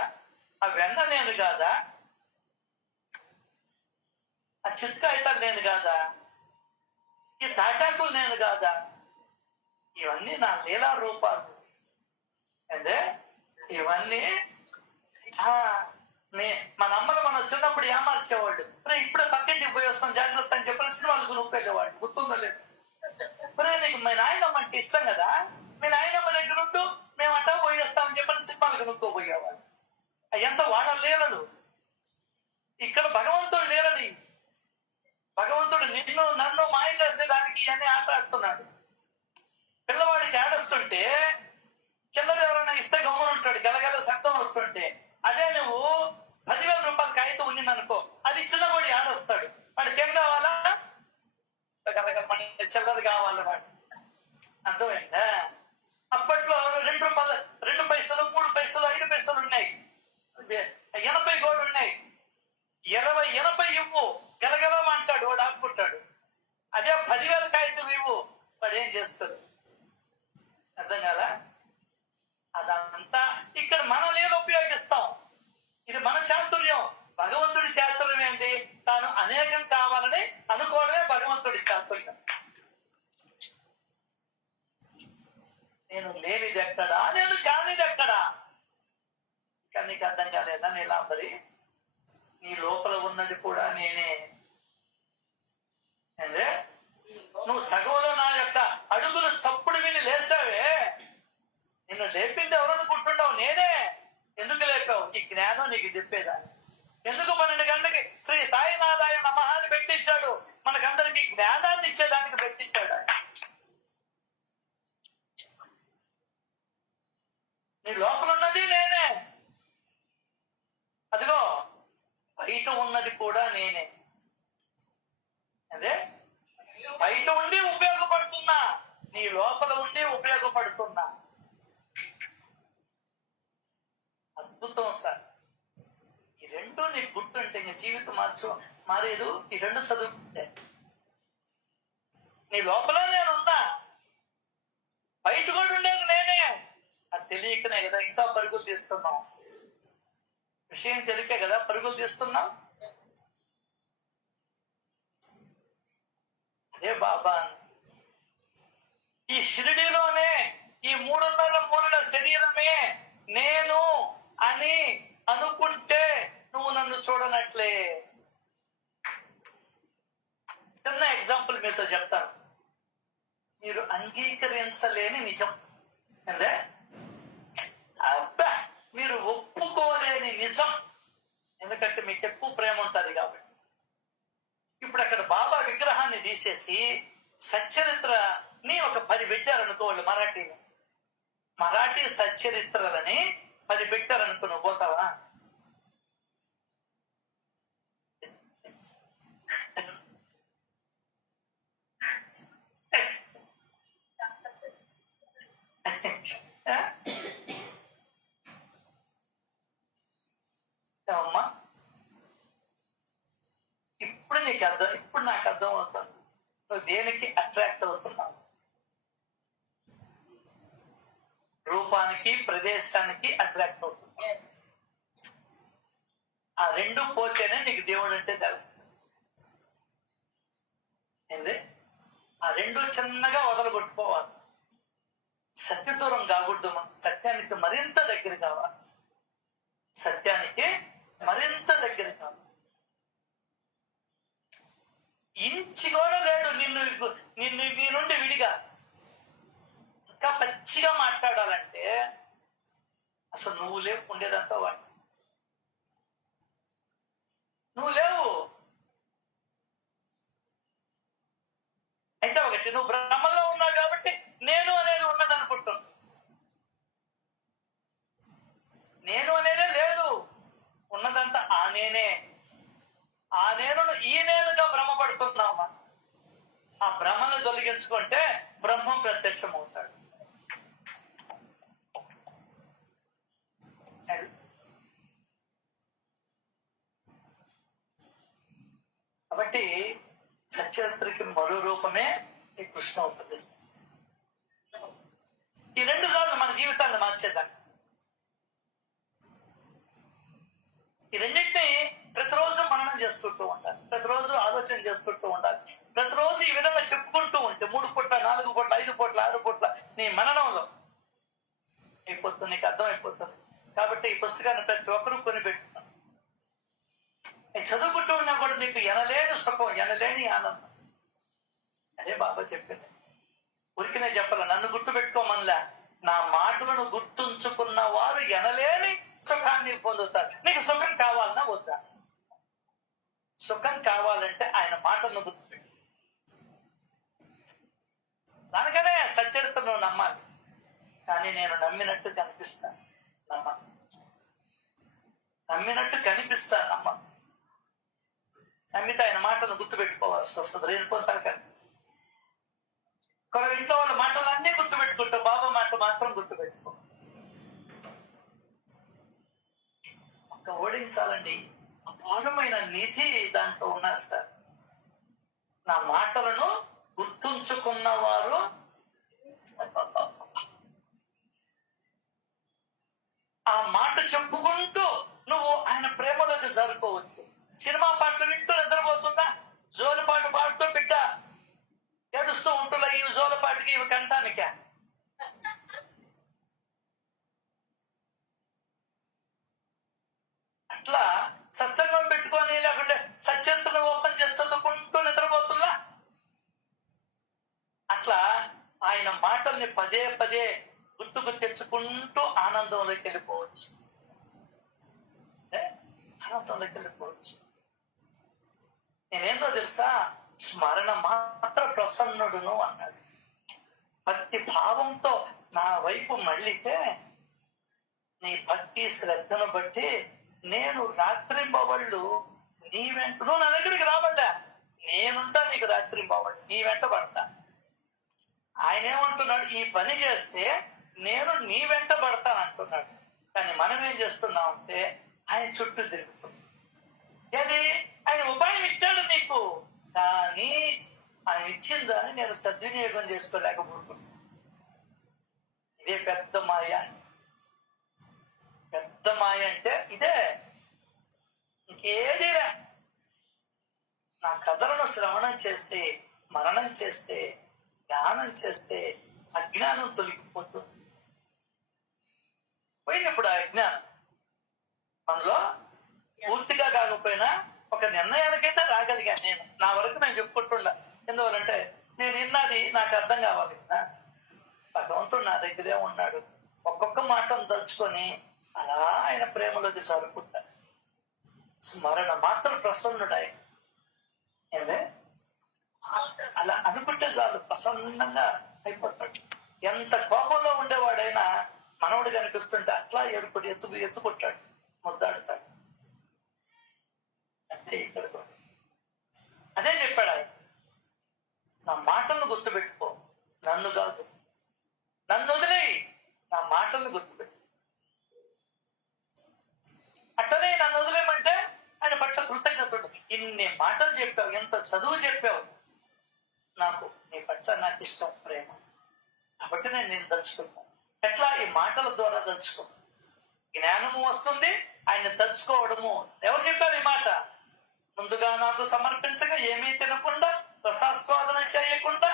ఆ వెన్న నేను కాదా? ఆ చిత్కాయితాలు నేను కాదా? ఈ తాటాకులు నేను కాదా? ఇవన్నీ నా లీలా రూపాలు. అంటే ఇవన్నీ మన అమ్మలు మనం చిన్నప్పుడు ఏమార్చేవాళ్ళు. ఇప్పుడే పక్కింటికి పోయి వస్తాం జాగ్రత్త అని చెప్పిన సినిమాలకు నువ్వు వెళ్ళేవాళ్ళు. గుర్తుందో లేదు? నీకు మీ నాయనమ్మ అంటే ఇష్టం కదా, మీ నాయనమ్మ దగ్గర ఉంటూ మేము అట్టా పోయి వస్తామని చెప్పిన సినిమాలకు నువ్వు పోయేవాళ్ళు. ఎంత వాళ్ళ లీలలు. ఇక్కడ భగవంతుడు లీలని. భగవంతుడు నిన్ను నన్ను మాయ చేసేదానికి ఇవన్నీ ఆట ఆడుతున్నాడు. పిల్లవాడికి ఆడొస్తుంటే చిల్లర ఎవరైనా ఇస్తే గమ్మునుంటాడు, గలగల శబ్దం వస్తుంటే. అదే నువ్వు 10,000 రూపాయల కాగితం ఉండిందనుకో, అది చిన్నబడి ఆడొస్తాడు. వాడికి ఏం కావాలా? చిల్లర కావాలి వాడు. అర్థమైందా? అప్పట్లో 2 రూపాయలు, 2 పైసలు, 3 పైసలు, 5 పైసలు ఉన్నాయి. 80 కూడా ఉన్నాయి. 80 ఇవ్వు, గలగల అంటాడు, వాడు ఆపుకుంటాడు. అదే 10,000 కాగితం ఇవ్వు, వాడు ఏం చేస్తాడు? అర్థం కాదా? అదంతా ఇక్కడ మన లీల ఉపయోగిస్తాం. ఇది మన చాతుర్యం. భగవంతుడి చాతుర్యం ఏంది? తాను అనేకం కావాలని అనుకోవడమే భగవంతుడి చాతుర్యం. నేను లేనిది ఎక్కడా, నేను కానిది ఎక్కడా? కానీ నీకు అర్థం కాలేదా నీలాంబరి? నీ లోపల ఉన్నది కూడా నేనే. నువ్వు సగంలో నా యొక్క అడుగులు చప్పుడు విని లేచావే, నిన్ను లేపింది ఎవరనుకుంటున్నావు? నేనే. ఎందుకు లేపావు? ఈ జ్ఞానం నీకు చెప్పేదా? ఎందుకు 12 గంటలకి శ్రీ సాయినాథాయ నమః పెట్టించాడు? మనకందరికి జ్ఞానాన్ని ఇచ్చేదానికి పెట్టించాడు. నీ లోపల ఉన్నది నేనే. అదిగో బయట ఉన్నది కూడా నేనే. అదే బయట ఉండి ఉపయోగపడుతున్నా, నీ లోపల ఉండి ఉపయోగపడుతున్నా. అద్భుతం సార్. ఈ రెండు నీకు గుర్తుంటే ఇంకా జీవితం మారేదు. ఈ 2 చదువుకుంటే నీ లోపల నేనున్నా, బయట కూడా ఉండేది నేనే. అది తెలియకనే కదా ఇంకా పరుగులు తీస్తున్నాం. విషయం తెలియకే కదా పరుగులు తీస్తున్నాం. అదే బాబా, ఈ షిరిడిలోనే ఈ 3.5 మూలల శరీరమే నేను అని అనుకుంటే నువ్వు నన్ను చూడనట్లే. చిన్న ఎగ్జాంపుల్ మీతో చెప్తాను. మీరు అంగీకరించలేని నిజం అంటే అబ్బా మీరు ఒప్పుకోలేని నిజం. ఎందుకంటే మీకు ఎక్కువ ప్రేమ ఉంటుంది కాబట్టి. ఇప్పుడు అక్కడ బాబా విగ్రహాన్ని తీసేసి సచ్చరిత్రని ఒక 10 పెట్టారనుకోవాలి. మరాఠీ సచ్చరిత్రలని 10 పెట్టారనుకో, నువ్వు పోతావా? అమ్మా ఇప్పుడు నాకు అర్థం అవుతుంది నువ్వు దేనికి అట్రాక్ట్ అవుతున్నావు. రూపానికి, ప్రదేశానికి అట్రాక్ట్ అవుతున్నావు. ఆ 2 పోతేనే నీకు దేవుడు అంటే తెలుస్తుంది. ఏంది? ఆ 2 చిన్నగా వదలగొట్టుకోవాలి. సత్య దూరం కాకూడదు. మనం సత్యానికి మరింత దగ్గర కావాలి. సత్యానికి మరింత దగ్గర కావాలి. ఇంచి కూడా లేడు నిన్ను నీ నుండి విడిగా. ఇంకా పచ్చిగా మాట్లాడాలంటే అసలు నువ్వు లేవు ఉండేదంతా వాటి. నువ్వు లేవు. అయితే ఒకటి, నువ్వు బ్రహ్మలో ఉన్నావు కాబట్టి నేను అనేది ఉన్నది అనుకుంటున్నావు. నేను అనేదే లేదు, ఉన్నదంతా ఆ నేనే. ఆ నేను ఈ నేనుగా భ్రమపడుతున్నామా? ఆ భ్రమను తొలగించుకుంటే బ్రహ్మం ప్రత్యక్షం అవుతాడు. కాబట్టి సత్యత్రికి మరో రూపమే ఈ కృష్ణ ఉపదేశం. ఈ 2 సార్లు మన జీవితాన్ని మార్చేద్దాం. ఈ రెండింటినీ ప్రతిరోజు మననం చేసుకుంటూ ఉండాలి, ప్రతిరోజు ఆలోచన చేసుకుంటూ ఉండాలి. ప్రతిరోజు ఈ విధంగా చెప్పుకుంటూ ఉంటే 3 పూట్ల 4 పూట్ల 5 పూట్ల 6 పూట్ల నీ మననంలో అయిపోతుంది, నీకు అర్థమైపోతుంది. కాబట్టి ఈ పుస్తకాన్ని ప్రతి ఒక్కరూ కొనిపెట్టుకున్నాను. నేను చదువుకుంటూ ఉన్నా కూడా నీకు ఎనలేని సుఖం, ఎనలేని ఆనందం. అదే బాబా చెప్పింది. ఉరికినే చెప్పాల, నన్ను గుర్తుపెట్టుకోమనిలా, నా మాటలను గుర్తుంచుకున్న వారు ఎనలేని సుఖాన్ని పొందుతారు. నీకు సుఖం కావాలన్నా వద్దా? సుఖం కావాలంటే ఆయన మాటలను గుర్తుపెట్టు. దానికనే సచ్చరిత్రను నమ్మాలి. కానీ నేను నమ్మినట్టు కనిపిస్తాను, నమ్మను. నమ్మినట్టు కనిపిస్తాను, నమ్మను. నమ్మితే ఆయన మాటలను గుర్తుపెట్టుకోవాల్సి వస్తుంది. వెళ్ళిపోతారు కానీ కొందరు ఇంట్లో వాళ్ళ మాటలు అన్నీ గుర్తుపెట్టుకుంటావు, బాబా మాట మాత్రం గుర్తుపెట్టుకో. ఒక ఓడించాలండి, అపారమైన నిధి దాంట్లో ఉన్నారు సార్. నా మాటలను గుర్తుంచుకున్న వారు ఆ మాట చెప్పుకుంటూ నువ్వు ఆయన ప్రేమలోకి జరుపుకోవచ్చు. సినిమా పాటలు వింటూ నిద్రపోతుందా? జోలపాటు పాడుతూ బిడ్డ ఏడుస్తూ ఉంటున్నా, ఈ జోలపాటికి ఇవి కంటానిక. అట్లా సత్సంగం పెట్టుకొని లేకుంటే సచరిత్రను ఓపెన్ చేసి చదువుకుంటూ నిద్రపోతున్నా. అట్లా ఆయన మాటల్ని పదే పదే గుర్తుకు తెచ్చుకుంటూ ఆనందంలోకి వెళ్ళిపోవచ్చు, ఆనందంలోకి వెళ్ళిపోవచ్చు. నేనేందో తెలుసా, స్మరణ మాత్ర ప్రసన్నుడును అన్నాడు. భక్తి భావంతో నా వైపు మళ్ళితే నీ భక్తి శ్రద్ధను బట్టి నేను రాత్రింబవళ్ళు నీ వెంట, నువ్వు నా దగ్గరికి రాబడ్డా, నేనుంటా నీకు రాత్రింబవళ్ళు, నీ వెంట పడతా. ఆయన ఏమంటున్నాడు, ఈ పని చేస్తే నేను నీ వెంట పడతాను అంటున్నాడు. కానీ మనం ఏం చేస్తున్నామంటే ఆయన చుట్టూ తిరుగుతుంది. ఏది ఆయన ఉపాయం ఇచ్చాడు నీకు, కానీ ఆయన ఇచ్చిన దాన్ని నేను సద్వినియోగం చేసుకోలేకపోతున్నాను. ఇదే పెద్ద మాయ. పెద్ద మాయ అంటే ఇదే, ఇంకేదిరా. నా కథలను శ్రవణం చేస్తే, మననం చేస్తే, ధ్యానం చేస్తే అజ్ఞానం తొలగిపోతుంది. పోయినప్పుడు ఆ అజ్ఞానం మనలో పూర్తిగా కాకపోయినా ఒక నిర్ణయానికైతే రాగలిగాను. నేను నా వరకు నేను చెప్పుకుంటుండా. ఎందువల్లంటే నేను విన్నది నాకు అర్థం కావాలి కదా. భగవంతుడు నా దగ్గరే ఉన్నాడు. ఒక్కొక్క మాటను తలుచుకొని అలా ఆయన ప్రేమలోకి చదువుకుంటా. స్మరణ మాత్రం ప్రసన్నుడాయి. ఏమే అలా అనుకుంటే చాలు, ప్రసన్నంగా అయిపోతాడు. ఎంత కోపంలో ఉండేవాడైనా మనవుడు కనిపిస్తుంటే అట్లా ఎత్తుకుంటాడు, ముద్దాడుతాడు. అంతే ఇక్కడ అదే చెప్పాడు ఆయన. నా మాటలను గుర్తుపెట్టుకో, నన్ను కాదు. నన్ను వదిలేయి, నా మాటలను గుర్తుపెట్టు. అట్టనే నన్ను వదిలేమంటే ఆయన పట్ల కృతజ్ఞతడు. ఇన్ని మాటలు చెప్పావు, ఎంత చదువు చెప్పావు, నాకు నీ పట్ల నాకు ఇష్టం, ప్రేమ, కాబట్టి నేను తలుచుకుంటాను. ఎట్లా? ఈ మాటల ద్వారా తలుచుకో. జ్ఞానము వస్తుంది, ఆయన తలుచుకోవడము. ఎవరు చెప్పారు ఈ మాట? ముందుగా నాకు సమర్పించగా ఏమీ తినకుండా, రసాస్వాదన చేయకుండా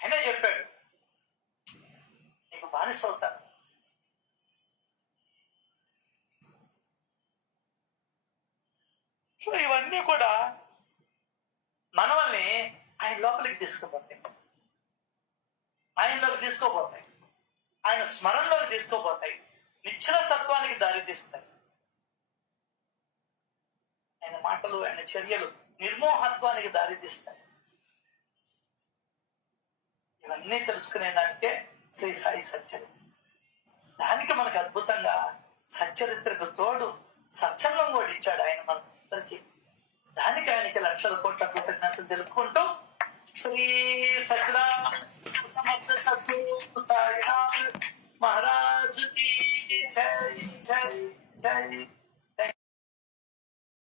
ఆయనే చెప్పాడు, నీకు బానిస అవుతాను. సో ఇవన్నీ కూడా మనల్ని ఆయన లోపలికి తీసుకుపోతాయి, ఆయనలోకి తీసుకోపోతాయి, ఆయన స్మరణలోకి తీసుకోపోతాయి, నిశ్చల తత్వానికి దారితీస్తాయి. ఆయన మాటలు, ఆయన చర్యలు నిర్మోహత్వానికి దారితీస్తాయి. ఇవన్నీ తెలుసుకునేదానికే శ్రీ సాయి సచ్చరిత్ర. దానికి మనకు అద్భుతంగా సచ్చరిత్రకు తోడు సత్సంగం కూడా ఇచ్చాడు ఆయన మనందరికీ. దానికి ఆయనకి లక్షల కోట్ల కృతజ్ఞతలు తెలుపుకుంటూ శ్రీ సచ్చిదానంద సమర్థ సద్గురు సాయినాథ్ మహారాజ్ కి జై జై జై.